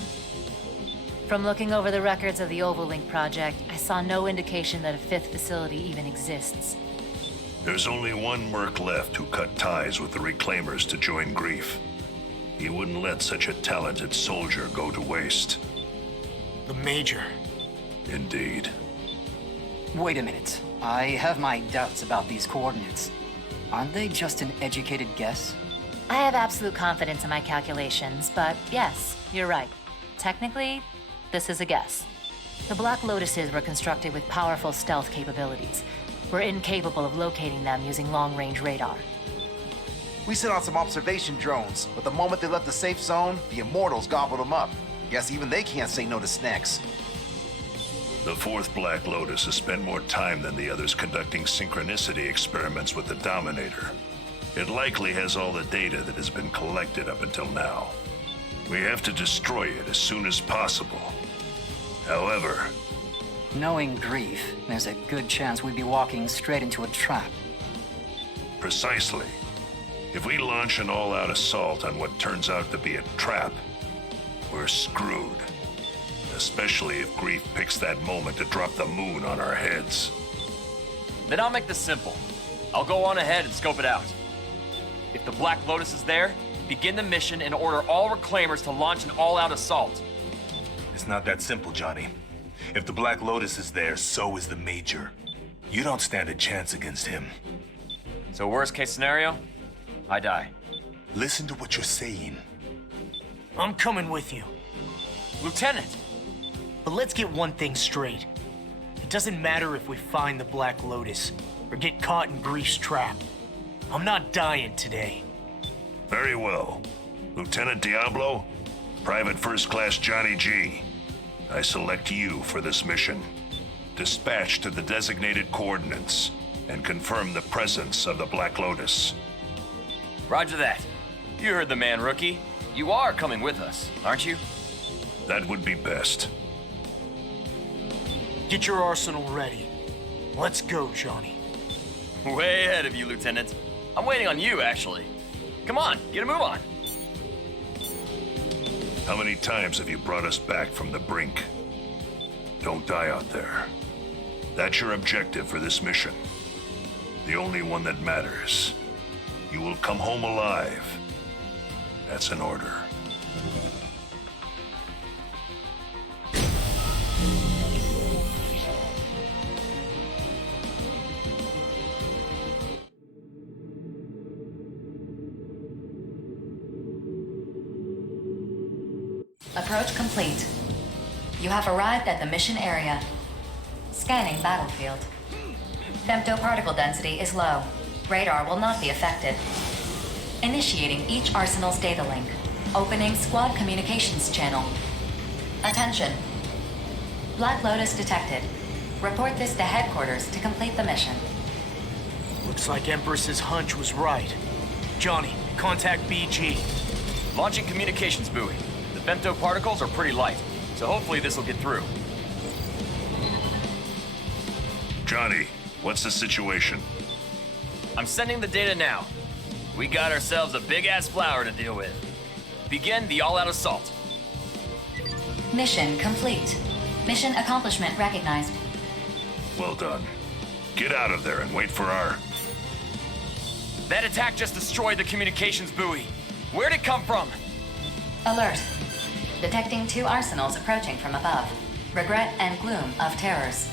From looking over the records of the Ovalink project, I saw no indication that a 5th facility even exists. There's only one merc left who cut ties with the Reclaimers to join Grief. He wouldn't let such a talented soldier go to waste. The Major. Indeed. Wait a minute. I have my doubts about these coordinates. Aren't they just an educated guess? I have absolute confidence in my calculations, but yes, you're right. Technically, this is a guess. The Black Lotuses were constructed with powerful stealth capabilities. We're incapable of locating them using long-range radar. We sent out some observation drones, but the moment they left the safe zone, the Immortals gobbled them up. Guess even they can't say no to snacks. The 4th Black Lotus has spent more time than the others conducting synchronicity experiments with the Dominator. It likely has all the data that has been collected up until now. We have to destroy it as soon as possible. However... Knowing Grief, there's a good chance we'd be walking straight into a trap. Precisely. If we launch an all-out assault on what turns out to be a trap, we're screwed. Especially if Grief picks that moment to drop the moon on our heads. Then I'll make this simple. I'll go on ahead and scope it out. If the Black Lotus is there, begin the mission and order all Reclaimers to launch an all-out assault. It's not that simple, Johnny. If the Black Lotus is there, so is the Major. You don't stand a chance against him. So worst case scenario, I die. Listen to what you're saying. I'm coming with you. Lieutenant! But let's get one thing straight. It doesn't matter if we find the Black Lotus or get caught in Grief's trap. I'm not dying today. Very well. Lieutenant Diablo, Private First Class Johnny G. I select you for this mission. Dispatch to the designated coordinates and confirm the presence of the Black Lotus. Roger that. You heard the man, Rookie. You are coming with us, aren't you? That would be best. Get your arsenal ready. Let's go, Johnny. Way ahead of you, Lieutenant. I'm waiting on you, actually. Come on, get a move on. How many times have you brought us back from the brink? Don't die out there. That's your objective for this mission. The only one that matters. You will come home alive. That's an order. Approach complete. You have arrived at the mission area. Scanning battlefield. Femtoparticle density is low. Radar will not be affected. Initiating each arsenal's data link. Opening squad communications channel. Attention. Black Lotus detected. Report this to headquarters to complete the mission. Looks like Empress's hunch was right. Johnny, contact BG. Launching communications buoy. The femtoparticles are pretty light, so hopefully this will get through. Johnny, what's the situation? I'm sending the data now. We got ourselves a big-ass flower to deal with. Begin the all-out assault. Mission complete. Mission accomplishment recognized. Well done. Get out of there and wait for our... That attack just destroyed the communications buoy. Where'd it come from? Alert. Detecting 2 arsenals approaching from above. Regret and gloom of terrors.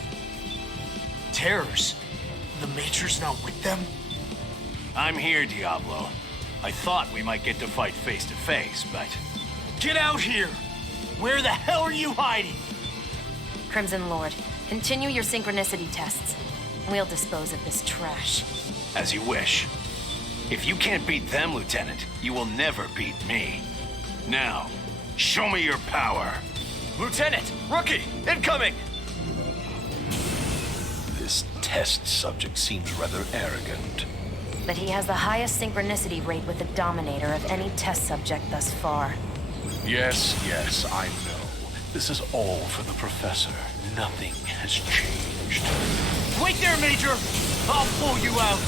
Terrors? The Major's not with them? I'm here, Diablo. I thought we might get to fight face to face, but... Get out here! Where the hell are you hiding? Crimson Lord, continue your synchronicity tests. We'll dispose of this trash. As you wish. If you can't beat them, Lieutenant, you will never beat me. Now, show me your power. Lieutenant! Rookie! Incoming! This test subject seems rather arrogant. But he has the highest synchronicity rate with the Dominator of any test subject thus far. Yes, I know. This is all for the Professor. Nothing has changed. Wait there, Major! I'll pull you out!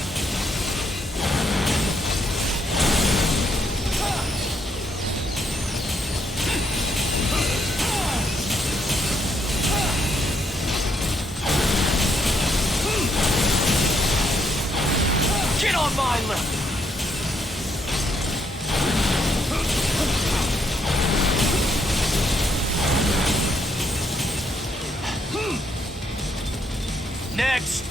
Get on my level! Next!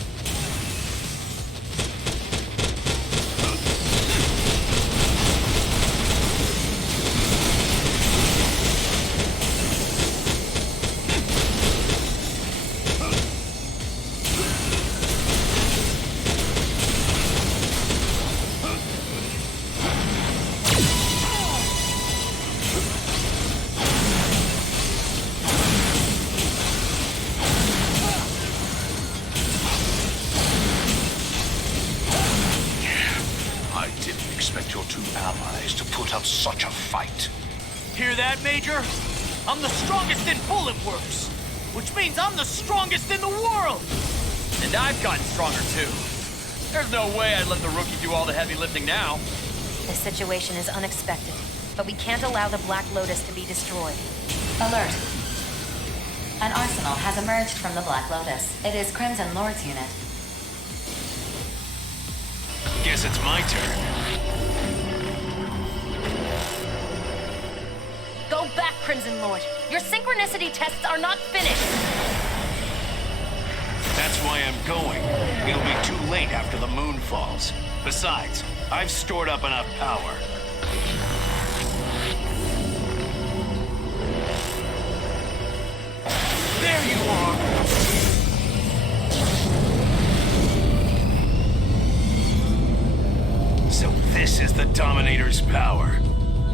Such a fight. Hear that, Major? I'm the strongest in bullet works, which means I'm the strongest in the world! And I've gotten stronger too. There's no way I'd let the rookie do all the heavy lifting now. This situation is unexpected, but we can't allow the Black Lotus to be destroyed. Alert. An arsenal has emerged from the Black Lotus. It is Crimson Lord's unit. Guess it's my turn. Go back, Crimson Lord. Your synchronicity tests are not finished. That's why I'm going. It'll be too late after the moon falls. Besides, I've stored up enough power. There you are! So this is the Dominator's power.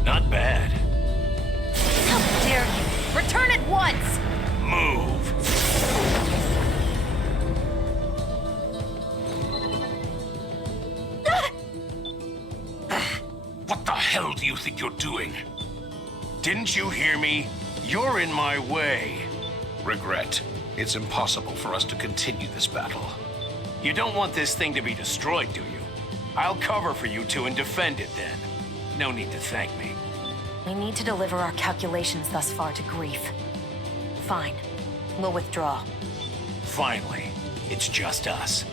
Not bad. How dare you! Return at once! Move! What the hell do you think you're doing? Didn't you hear me? You're in my way. Regret. It's impossible for us to continue this battle. You don't want this thing to be destroyed, do you? I'll cover for you two and defend it then. No need to thank me. We need to deliver our calculations thus far to Grief. Fine. We'll withdraw. Finally, it's just us.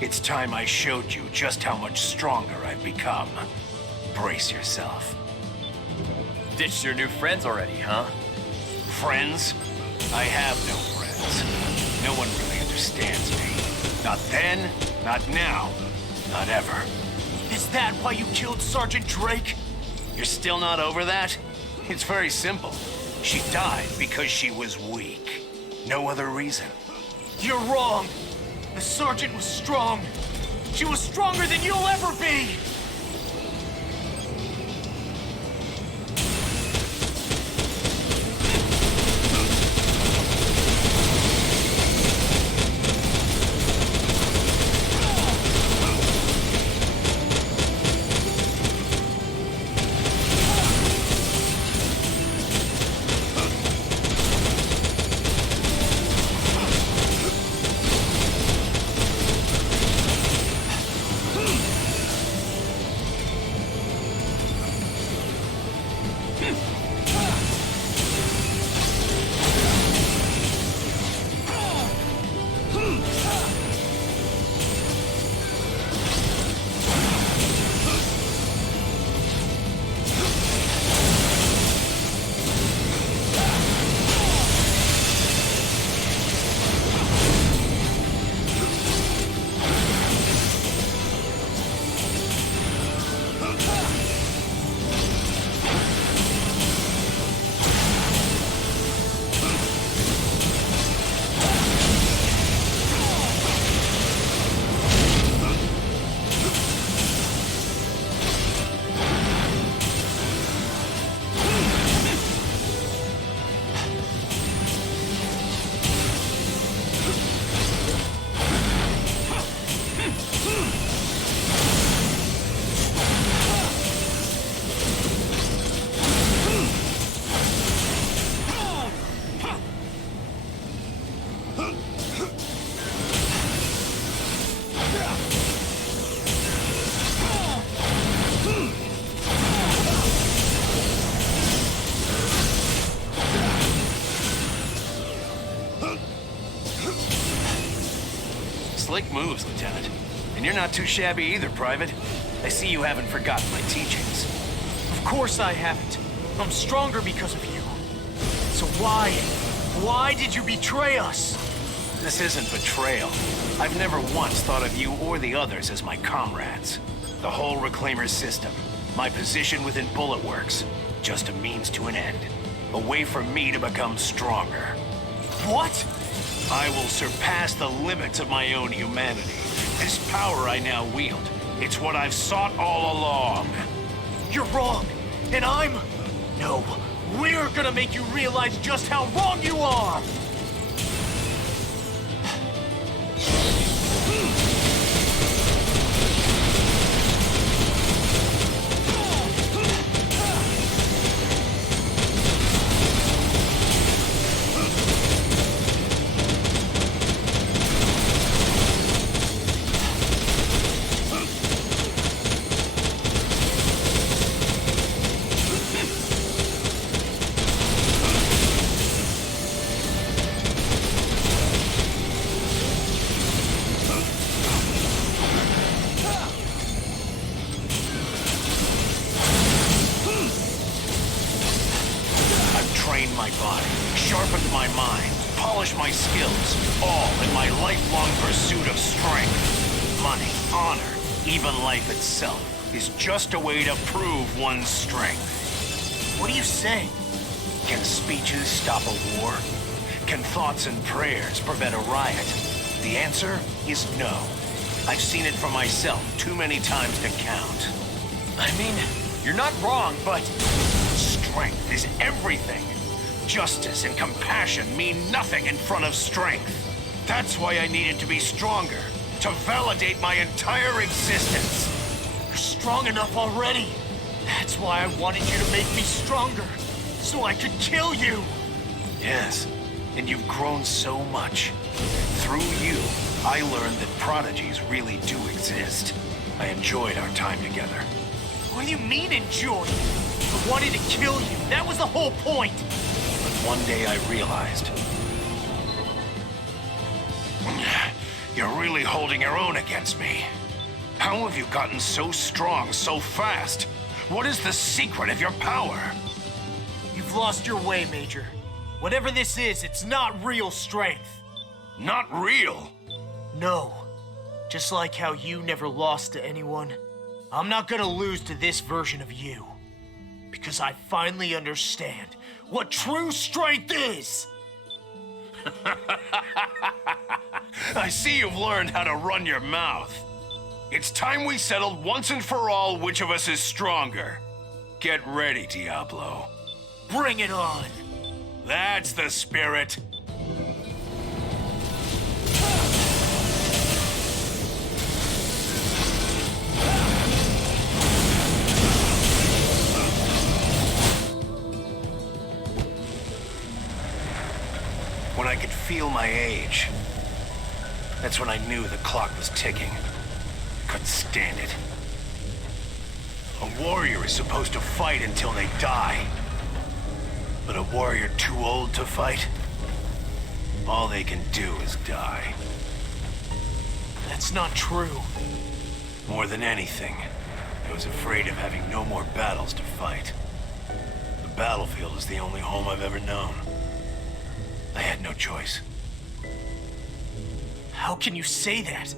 It's time I showed you just how much stronger I've become. Brace yourself. Ditched your new friends already, huh? Friends? I have no friends. No one really understands me. Not then, not now, not ever. Is that why you killed Sergeant Drake? You're still not over that? It's very simple. She died because she was weak. No other reason. You're wrong. The Sergeant was strong. She was stronger than you'll ever be. Slick moves, Lieutenant. And you're not too shabby either, Private. I see you haven't forgotten my teachings. Of course I haven't. I'm stronger because of you. So why? Why did you betray us? This isn't betrayal. I've never once thought of you or the others as my comrades. The whole Reclaimer system, my position within Bullet Works, just a means to an end. A way for me to become stronger. What? I will surpass the limits of my own humanity. This power I now wield, it's what I've sought all along. You're wrong, and I'm... No, we're gonna make you realize just how wrong you are! My body, sharpened my mind, polished my skills, all in my lifelong pursuit of strength. Money, honor, even life itself is just a way to prove one's strength. What are you saying? Can speeches stop a war? Can thoughts and prayers prevent a riot? The answer is no. I've seen it for myself too many times to count. I mean, you're not wrong, but... Strength is everything. Justice and compassion mean nothing in front of strength. That's why I needed to be stronger, to validate my entire existence. You're strong enough already. That's why I wanted you to make me stronger, so I could kill you! Yes, and you've grown so much. Through you, I learned that prodigies really do exist. I enjoyed our time together. What do you mean enjoy? I wanted to kill you, that was the whole point! But one day I realized... You're really holding your own against me. How have you gotten so strong so fast? What is the secret of your power? You've lost your way, Major. Whatever this is, it's not real strength. Not real? No. Just like how you never lost to anyone, I'm not gonna lose to this version of you. Because I finally understand what true strength is! I see you've learned how to run your mouth. It's time we settled once and for all which of us is stronger. Get ready, Diablo. Bring it on! That's the spirit. When I could feel my age, that's when I knew the clock was ticking. Couldn't stand it. A warrior is supposed to fight until they die. But a warrior too old to fight, all they can do is die. That's not true. More than anything, I was afraid of having no more battles to fight. The battlefield is the only home I've ever known. I had no choice. How can you say that?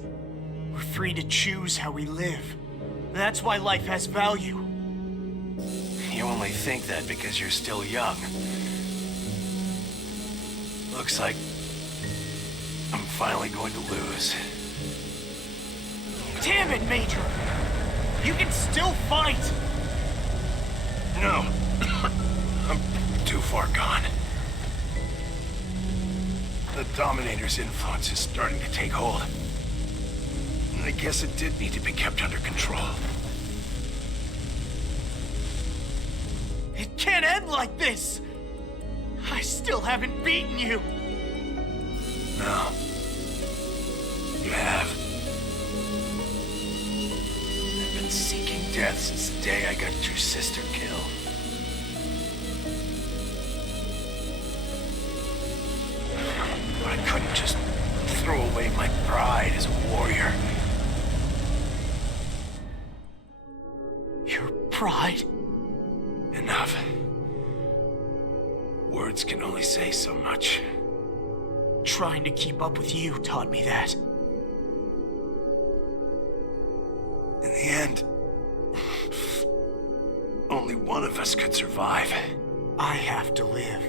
We're free to choose how we live. That's why life has value. You only think that because you're still young. Looks like I'm finally going to lose. Damn it, Major! You can still fight! No. I'm too far gone. The Dominator's influence is starting to take hold. And I guess it did need to be kept under control. It can't end like this! I still haven't beaten you! No. You have. I've been seeking death since the day I got your sister killed. But I couldn't just throw away my pride as a warrior. Your pride? Enough. Words can only say so much. Trying to keep up with you taught me that. In the end, only one of us could survive. I have to live.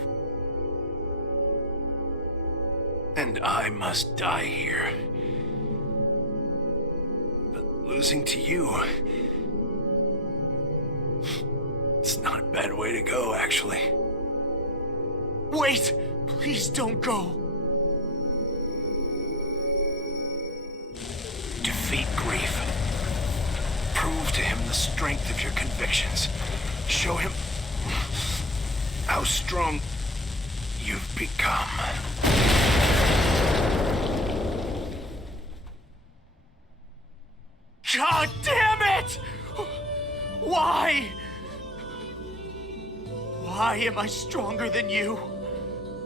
And I must die here. But losing to you... it's not a bad way to go, actually. Wait! Please don't go! Defeat grief. Prove to him the strength of your convictions. Show him how strong you've become. God damn it! Why? Why am I stronger than you?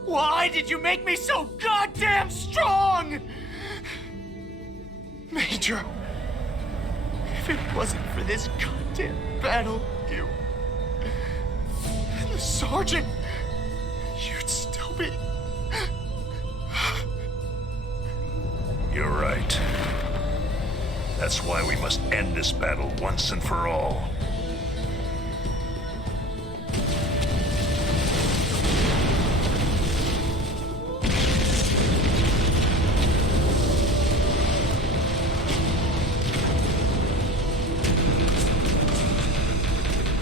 Why did you make me so goddamn strong? Major, if it wasn't for this goddamn battle, you... and the sergeant, you'd still be... You're right. That's why we must end this battle once and for all.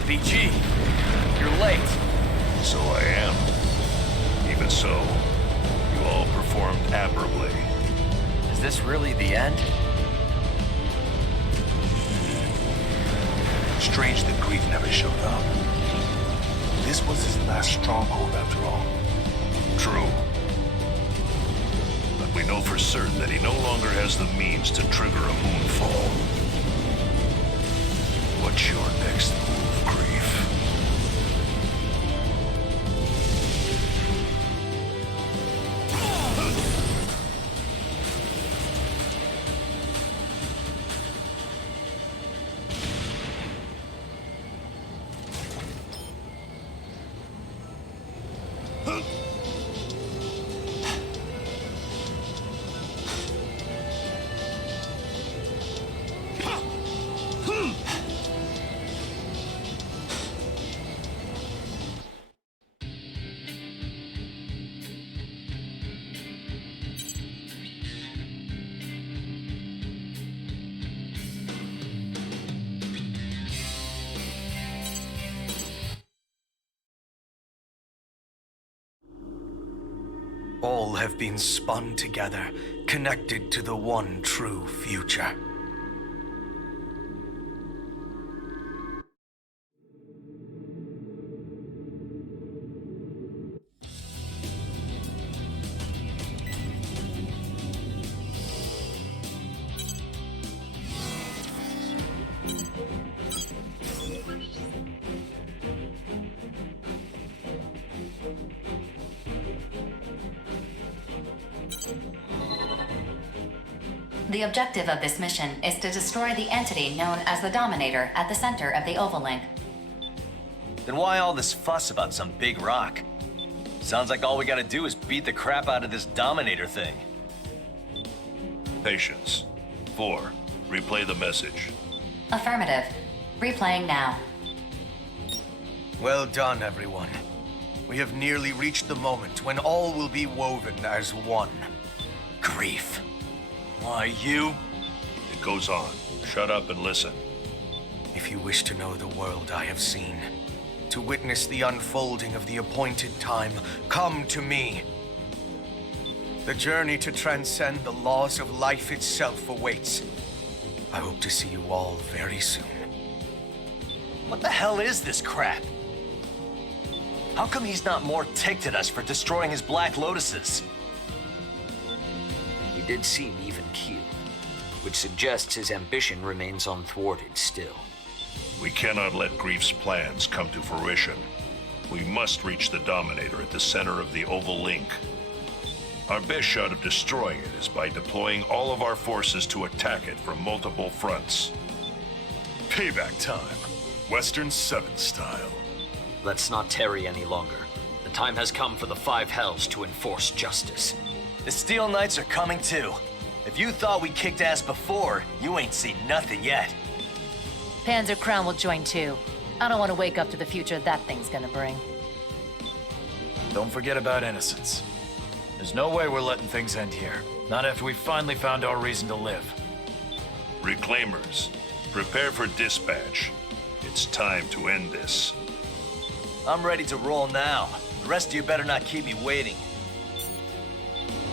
BG, you're late. So I am. Even so, you all performed admirably. Is this really the end? Strange that Grief never showed up. This was his last stronghold after all. True. But we know for certain that he no longer has the means to trigger a moonfall. What's your next move, Grief? All have been spun together, connected to the one true future. The objective of this mission is to destroy the entity known as the Dominator at the center of the Oval Link. Then why all this fuss about some big rock? Sounds like all we gotta do is beat the crap out of this Dominator thing. Patience. 4. Replay the message. Affirmative. Replaying now. Well done, everyone. We have nearly reached the moment when all will be woven as one. Grief. Why, you? It goes on. Shut up and listen. If you wish to know the world I have seen, to witness the unfolding of the appointed time, come to me. The journey to transcend the laws of life itself awaits. I hope to see you all very soon. What the hell is this crap? How come he's not more ticked at us for destroying his Black Lotuses? He did seem even-keeled, which suggests his ambition remains unthwarted still. We cannot let Grief's plans come to fruition. We must reach the Dominator at the center of the Oval Link. Our best shot of destroying it is by deploying all of our forces to attack it from multiple fronts. Payback time. Western 7 style. Let's not tarry any longer. The time has come for the Five Hells to enforce justice. The Steel Knights are coming too. If you thought we kicked ass before, you ain't seen nothing yet. Panzer Crown will join too. I don't want to wake up to the future that thing's gonna bring. Don't forget about innocence. There's no way we're letting things end here. Not after we finally found our reason to live. Reclaimers, prepare for dispatch. It's time to end this. I'm ready to roll now. The rest of you better not keep me waiting.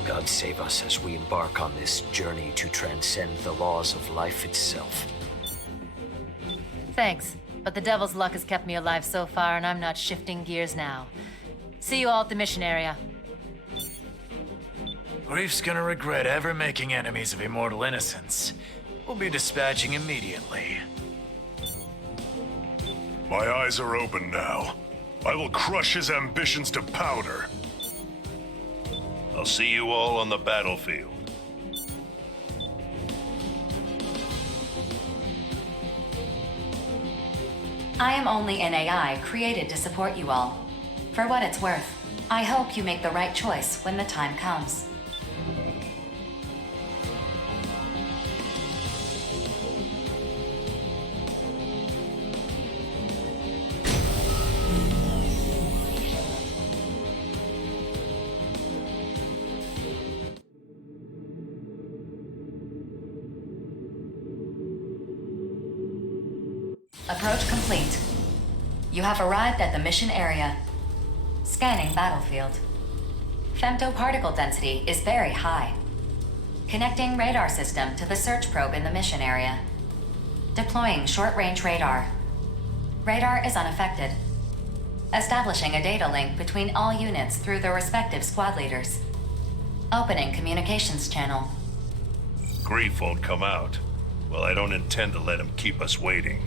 God save us as we embark on this journey to transcend the laws of life itself. Thanks, but the devil's luck has kept me alive so far, and I'm not shifting gears now. See you all at the mission area. Grief's gonna regret ever making enemies of immortal innocence. We'll be dispatching immediately. My eyes are open now. I will crush his ambitions to powder. I'll see you all on the battlefield. I am only an AI created to support you all. For what it's worth, I hope you make the right choice when the time comes. Approach complete. You have arrived at the mission area. Scanning battlefield. Femtoparticle density is very high. Connecting radar system to the search probe in the mission area. Deploying short-range radar. Radar is unaffected. Establishing a data link between all units through their respective squad leaders. Opening communications channel. Grief won't come out. Well, I don't intend to let him keep us waiting.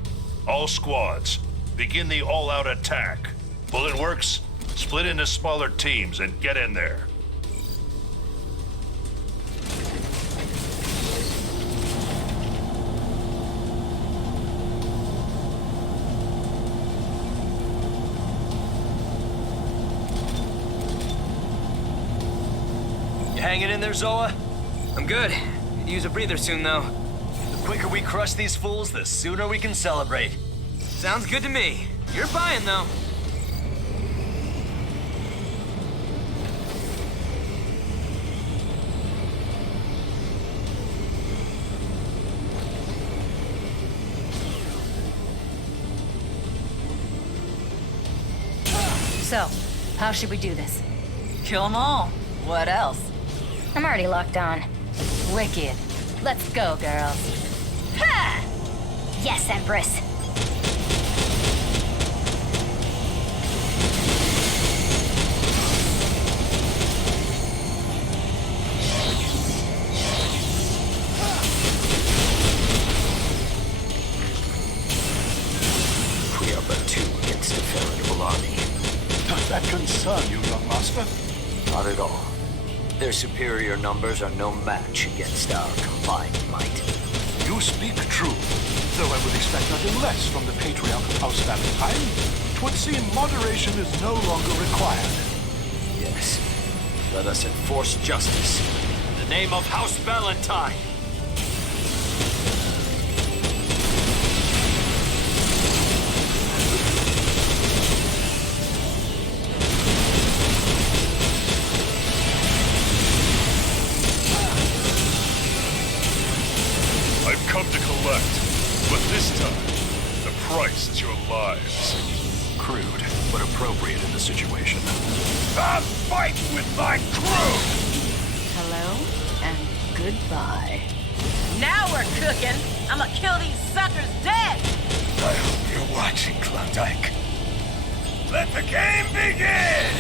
All squads, begin the all-out attack. Bullet works? Split into smaller teams and get in there. You hanging in there, Zoa? I'm good. Could use a breather soon, though. The quicker we crush these fools, the sooner we can celebrate. Sounds good to me. You're buying, though. So, how should we do this? Kill them all. What else? I'm already locked on. Wicked. Let's go, girls. Ha! Yes, Empress. We are but two against a formidable army. Does that concern you, young master? Not at all. Their superior numbers are no match against our combined might. You speak true, though I would expect nothing less from the Patriarch of House Valentine. 'Twould seem moderation is no longer required. Yes. Let us enforce justice in the name of House Valentine. I've come to collect, but this time, the price is your lives. Crude, but appropriate in the situation. A fight with my crew! Hello and goodbye. Now we're cooking. I'ma kill these suckers dead. I hope you're watching, Klondike. Let the game begin!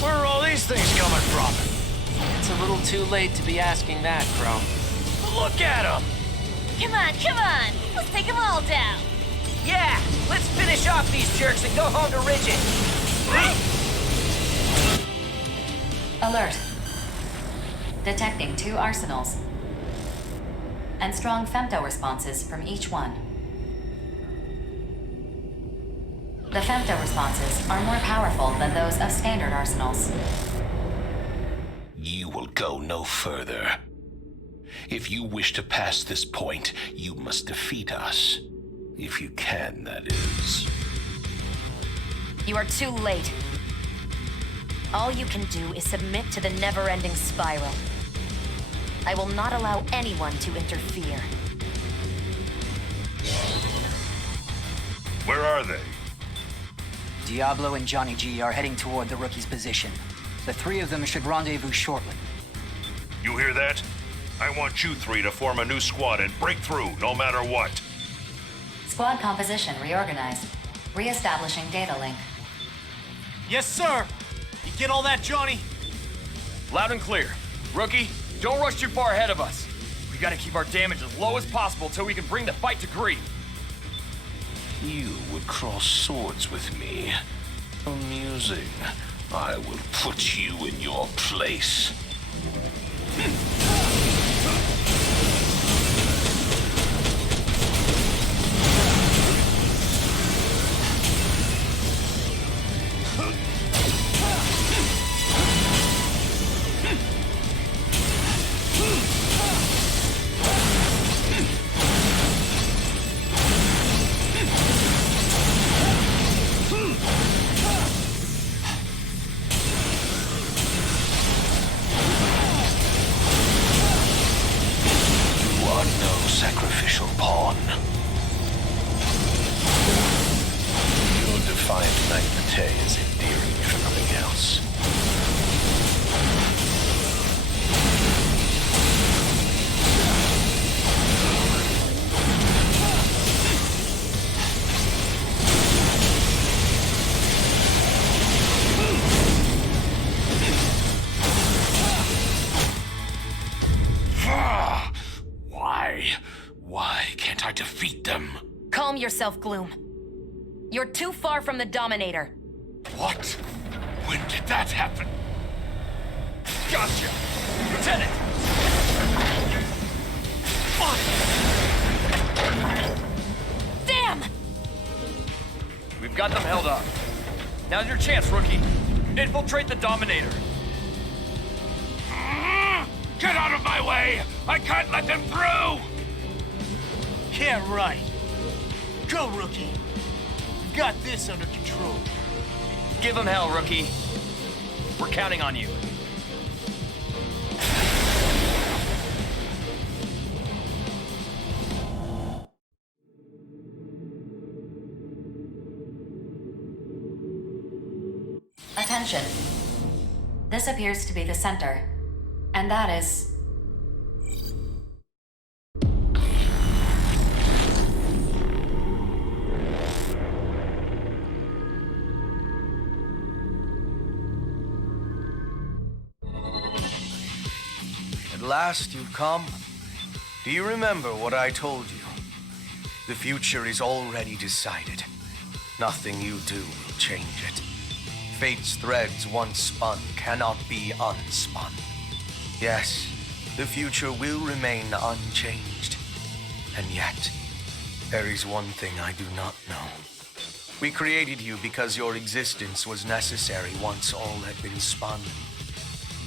Where are all these things coming from? It's a little too late to be asking that, Crow. Look at them! Come on. Let's take them all down. Yeah, let's finish off these jerks and go home to Rigid. Alert. Detecting 2 arsenals. And strong femto responses from each one. The femto responses are more powerful than those of standard arsenals. You will go no further. If you wish to pass this point, you must defeat us. If you can, that is. You are too late. All you can do is submit to the never-ending spiral. I will not allow anyone to interfere. Where are they? Diablo and Johnny G are heading toward the rookie's position. The 3 of them should rendezvous shortly. You hear that? I want you 3 to form a new squad and break through, no matter what. Squad composition reorganized. Re-establishing data link. Yes, sir! You get all that, Johnny? Loud and clear. Rookie, don't rush too far ahead of us. We gotta keep our damage as low as possible till we can bring the fight to grief. You would cross swords with me. Amusing. I will put you in your place. naivete is endearing, if nothing else. Why can't I defeat them? Calm yourself, Gloom. You're too far from the Dominator. What? When did that happen? Gotcha! Lieutenant! Damn! We've got them held up. Now's your chance, rookie. Infiltrate the Dominator. Get out of my way! I can't let them through! Yeah, right. Go, Rookie. We've got this under control. Give them hell, rookie. We're counting on you. Attention. This appears to be the center. And that is... At last you've come. Do you remember what I told you? The future is already decided. Nothing you do will change it. Fate's threads once spun cannot be unspun. Yes, the future will remain unchanged. And yet, there is one thing I do not know. We created you because your existence was necessary once all had been spun.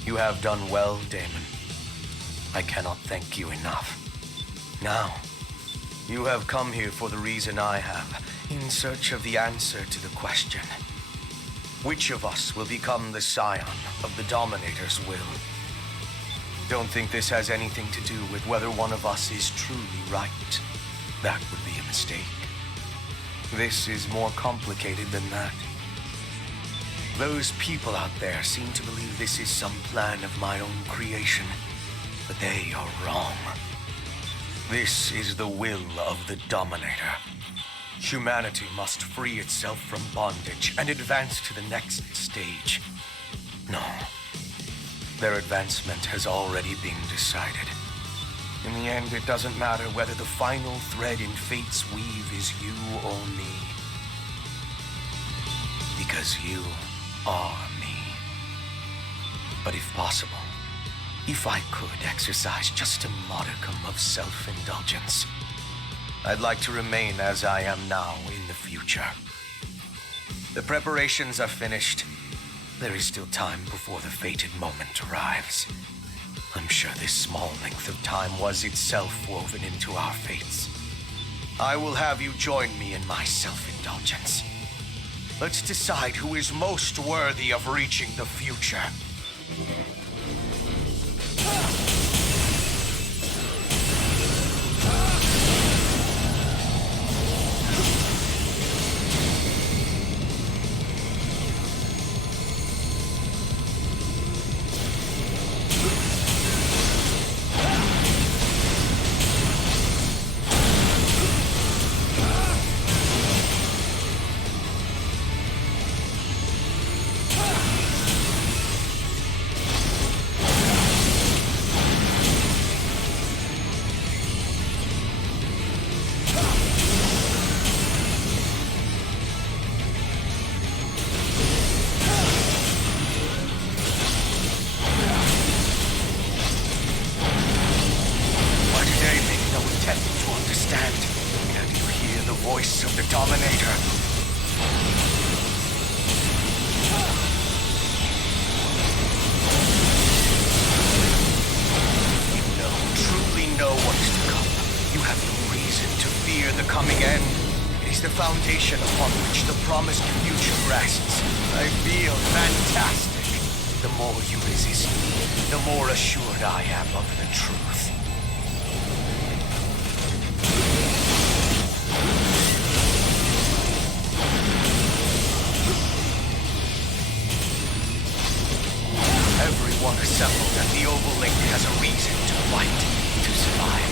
You have done well, Daemon. I cannot thank you enough. Now, you have come here for the reason I have, in search of the answer to the question. Which of us will become the scion of the Dominator's will? Don't think this has anything to do with whether one of us is truly right. That would be a mistake. This is more complicated than that. Those people out there seem to believe this is some plan of my own creation, but they are wrong. This is the will of the Dominator. Humanity must free itself from bondage and advance to the next stage. No. Their advancement has already been decided. In the end, it doesn't matter whether the final thread in fate's weave is you or me. Because you are me. But if possible, if I could exercise just a modicum of self-indulgence, I'd like to remain as I am now in the future. The preparations are finished. There is still time before the fated moment arrives. I'm sure this small length of time was itself woven into our fates. I will have you join me in my self-indulgence. Let's decide who is most worthy of reaching the future. Voice of the Dominator. You truly know what is to come. You have no reason to fear the coming end. It is the foundation upon which the promised future rests. I feel fantastic. The more you resist me, the more assured I am of the truth. assembled at the Oval Link has a reason to fight, to survive,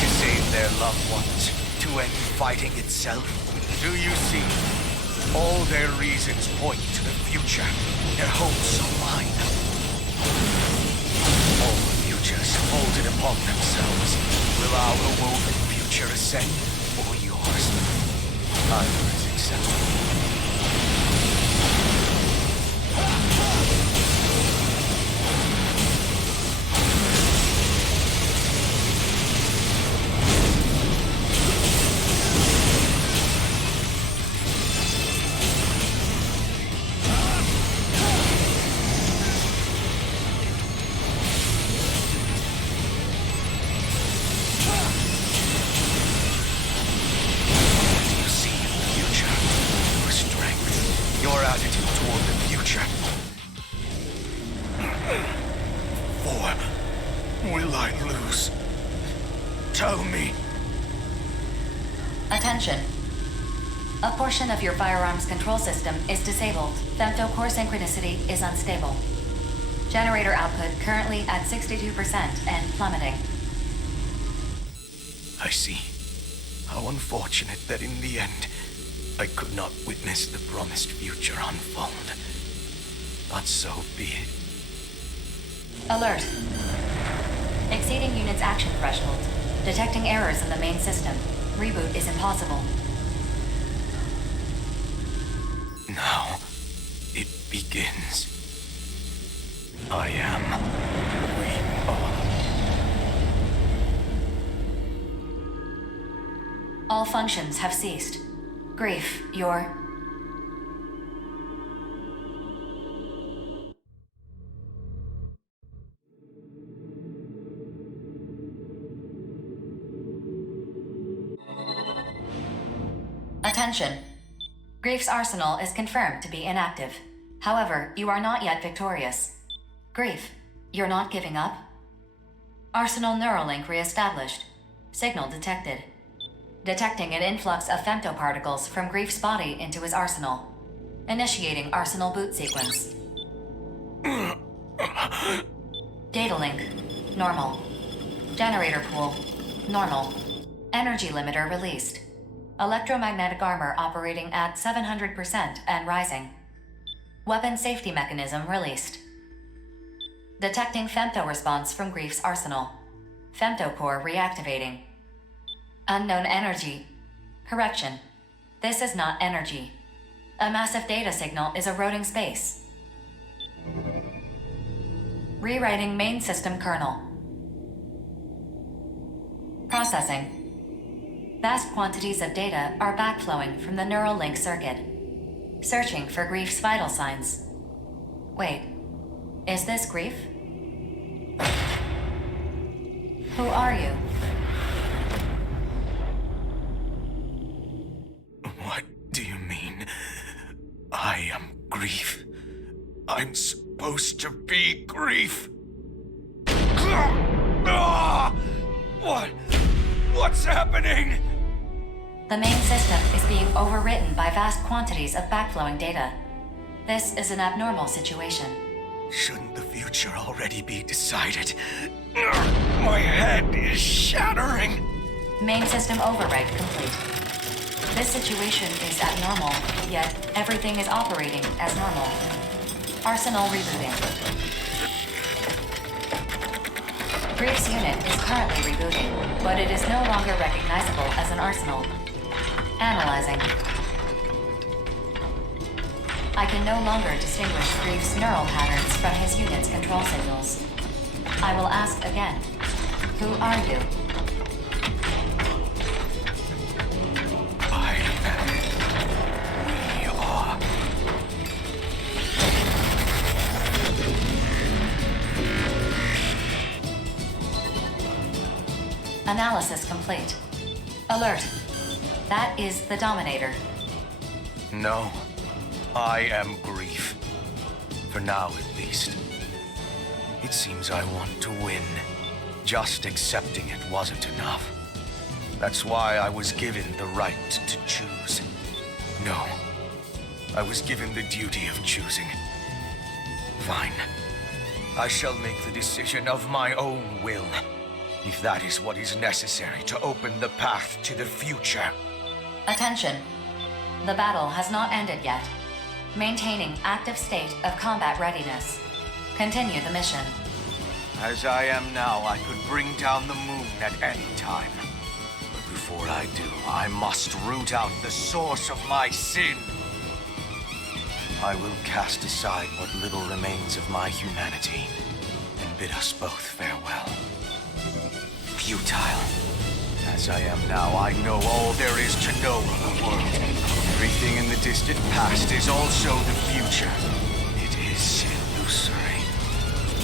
to save their loved ones, to end fighting itself. Do you see? All their reasons point to the future, their hopes so mine. All the futures folded upon themselves. Will our woven future ascend, or yours? Either is acceptable. Attention. A portion of your firearms control system is disabled. Femto core synchronicity is unstable. Generator output currently at 62% and plummeting. I see. How unfortunate that in the end, I could not witness the promised future unfold. But so be it. Alert. Exceeding unit's action threshold. Detecting errors in the main system. Reboot is impossible. Now, it begins. I am. We are. All functions have ceased. Grief, your... Attention. Grief's arsenal is confirmed to be inactive. However, you are not yet victorious. Grief, you're not giving up? Arsenal Neuralink re-established. Signal detected. Detecting an influx of femtoparticles from Grief's body into his arsenal. Initiating arsenal boot sequence. Data link, normal. Generator pool, normal. Energy limiter released. Electromagnetic armor operating at 700% and rising. Weapon safety mechanism released. Detecting femto response from Grief's arsenal. Femto core reactivating. Unknown energy. Correction. This is not energy. A massive data signal is eroding space. Rewriting main system kernel. Processing. Vast quantities of data are backflowing from the neural link circuit. Searching for Grief's vital signs. Wait, is this Grief? Who are you? What do you mean? I am Grief. I'm supposed to be Grief. What's happening? The main system is being overwritten by vast quantities of backflowing data. This is an abnormal situation. Shouldn't the future already be decided? My head is shattering. Main system override complete. This situation is abnormal, yet everything is operating as normal. Arsenal rebooting. Grief's unit is currently rebooting, but it is no longer recognizable as an arsenal. Analyzing. I can no longer distinguish Grief's neural patterns from his unit's control signals. I will ask again. Who are you? Analysis complete. Alert. That is the Dominator. No, I am Grief. For now, at least. It seems I want to win. Just accepting it wasn't enough. That's why I was given the right to choose. No, I was given the duty of choosing. Fine. I shall make the decision of my own will, if that is what is necessary to open the path to the future. Attention. The battle has not ended yet. Maintaining active state of combat readiness. Continue the mission. As I am now, I could bring down the moon at any time. But before I do, I must root out the source of my sin. I will cast aside what little remains of my humanity and bid us both farewell. Futile. As I am now, I know all there is to know of the world. Everything in the distant past is also the future. It is illusory.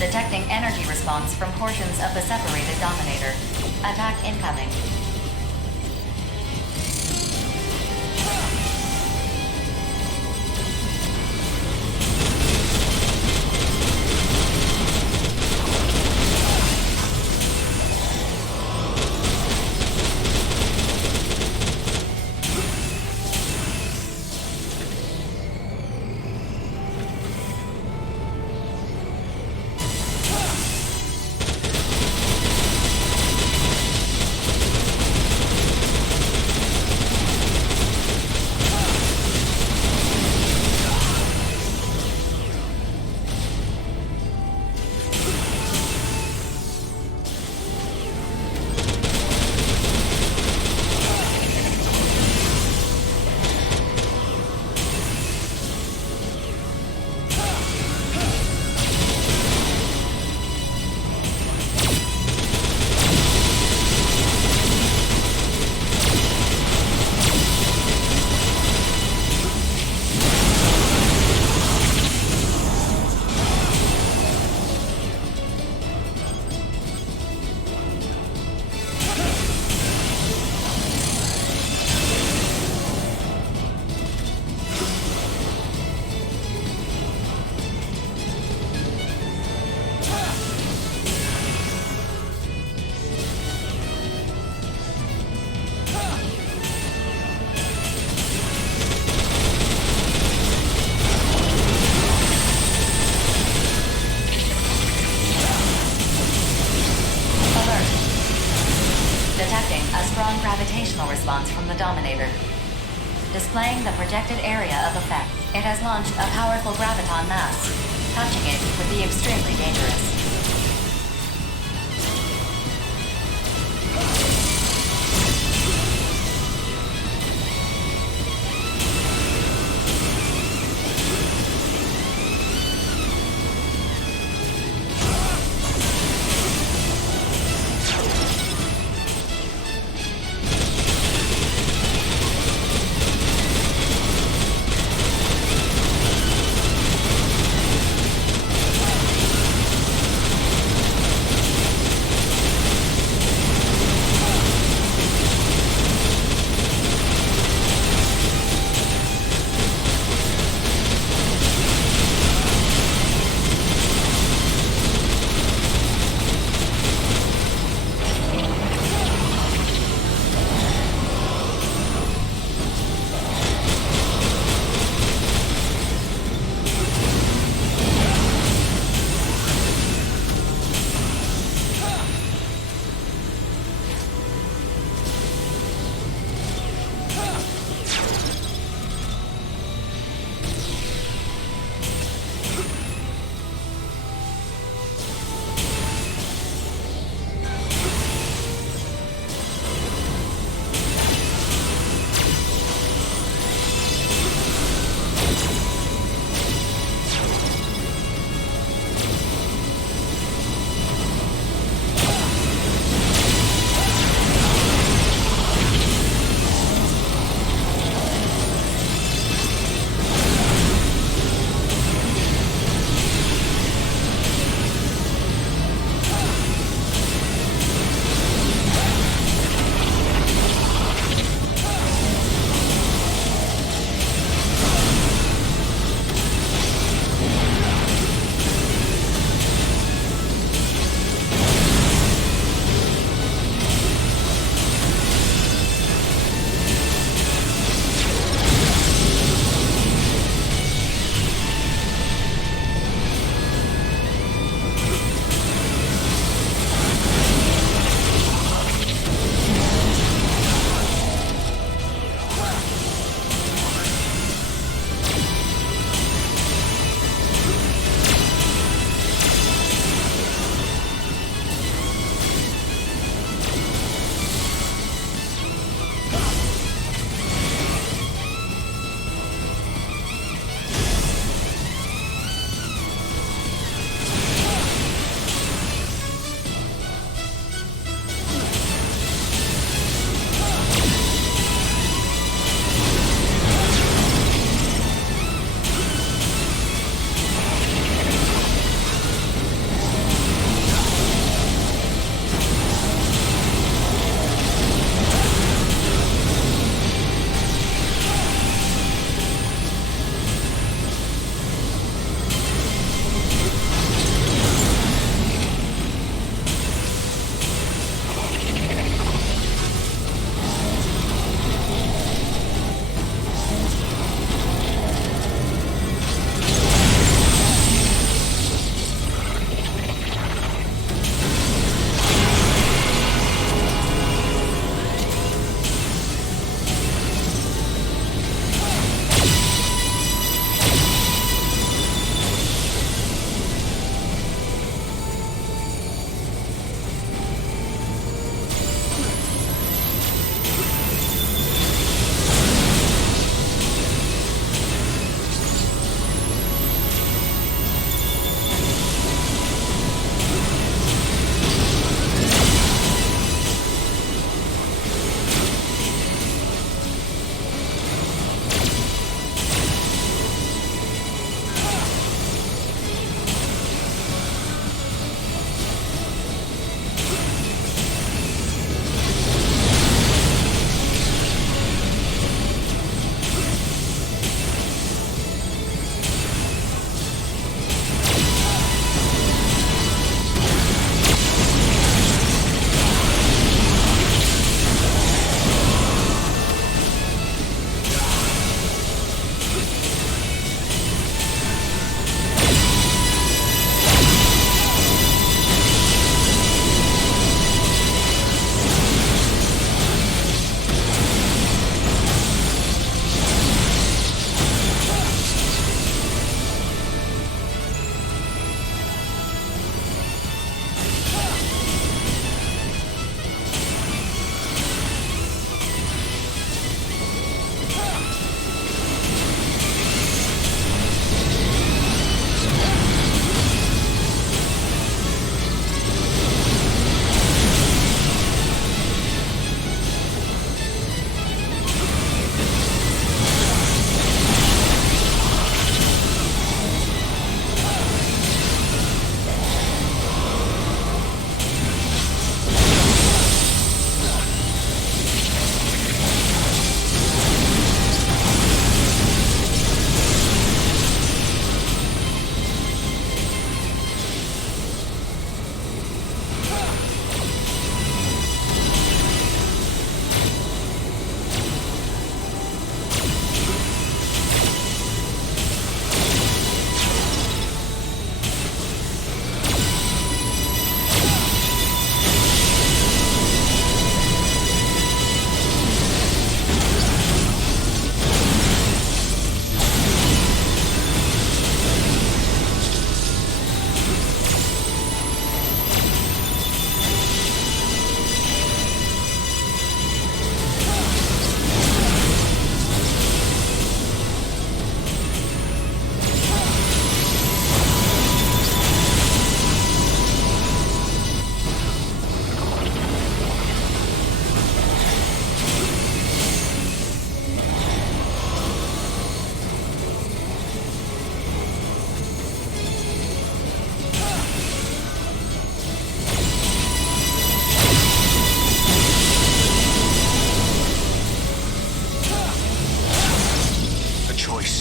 Detecting energy response from portions of the separated Dominator. Attack incoming. Gravitational response from the Dominator. Displaying the projected area of effect, it has launched a powerful graviton mass. Touching it would be extremely dangerous.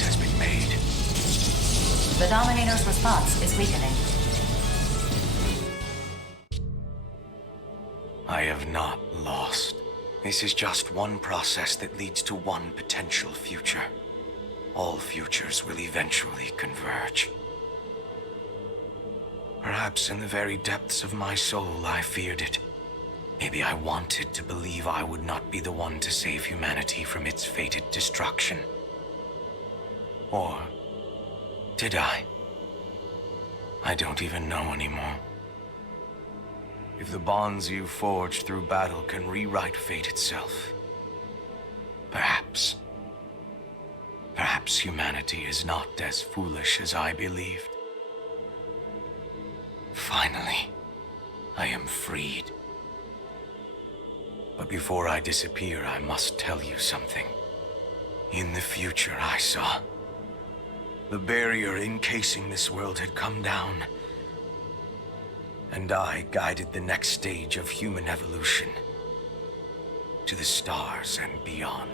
has been made. The Dominator's response is weakening. I have not lost. This is just one process that leads to one potential future. All futures will eventually converge. Perhaps in the very depths of my soul, I feared it. Maybe I wanted to believe I would not be the one to save humanity from its fated destruction. Or did I? I don't even know anymore. If the bonds you forged through battle can rewrite fate itself, perhaps humanity is not as foolish as I believed. Finally, I am freed. But before I disappear, I must tell you something. In the future I saw, the barrier encasing this world had come down, and I guided the next stage of human evolution to the stars and beyond.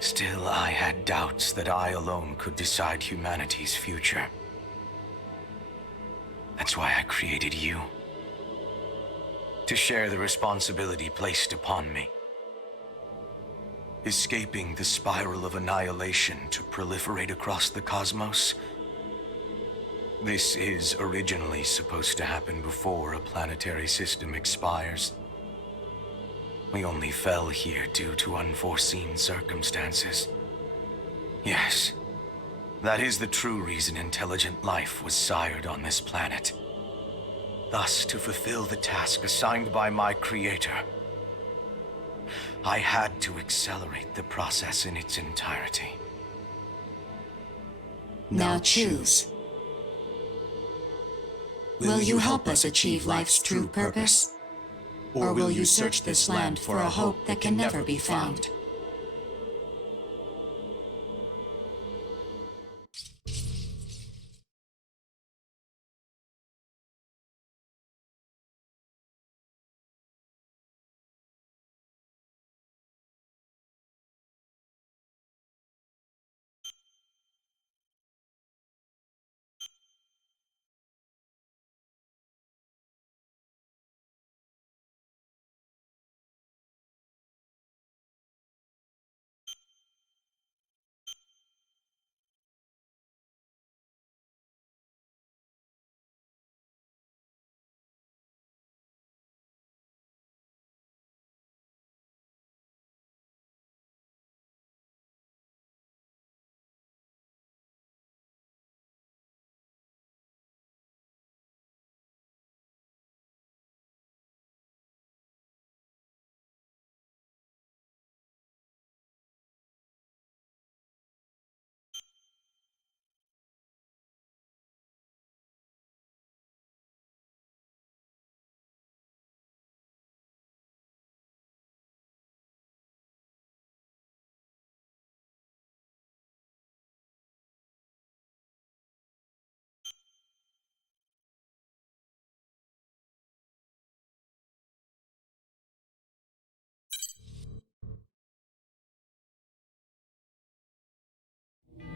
Still, I had doubts that I alone could decide humanity's future. That's why I created you. To share the responsibility placed upon me. Escaping the spiral of annihilation to proliferate across the cosmos. This is originally supposed to happen before a planetary system expires. We only fell here due to unforeseen circumstances. Yes, that is the true reason intelligent life was sired on this planet. Thus, to fulfill the task assigned by my creator, I had to accelerate the process in its entirety. Now choose. Will you help us achieve life's true purpose? Or will you search this land for a hope that can never be found?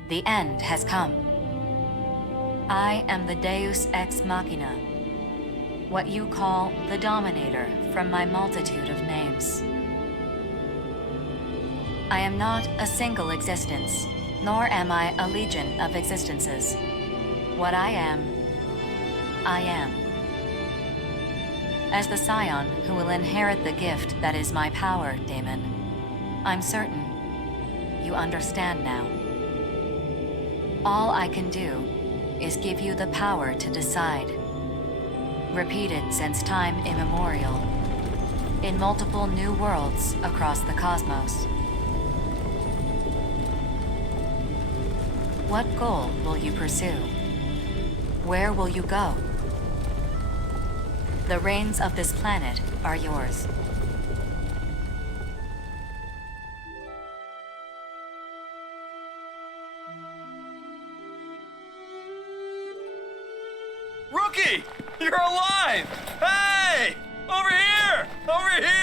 The end has come. I am the Deus Ex Machina, what you call the Dominator from my multitude of names. I am not a single existence, nor am I a legion of existences. What I am. As the scion who will inherit the gift that is my power, Daemon, I'm certain you understand now. All I can do is give you the power to decide. Repeated since time immemorial, in multiple new worlds across the cosmos. What goal will you pursue? Where will you go? The reins of this planet are yours. Rookie! You're alive! Hey! Over here! Over here!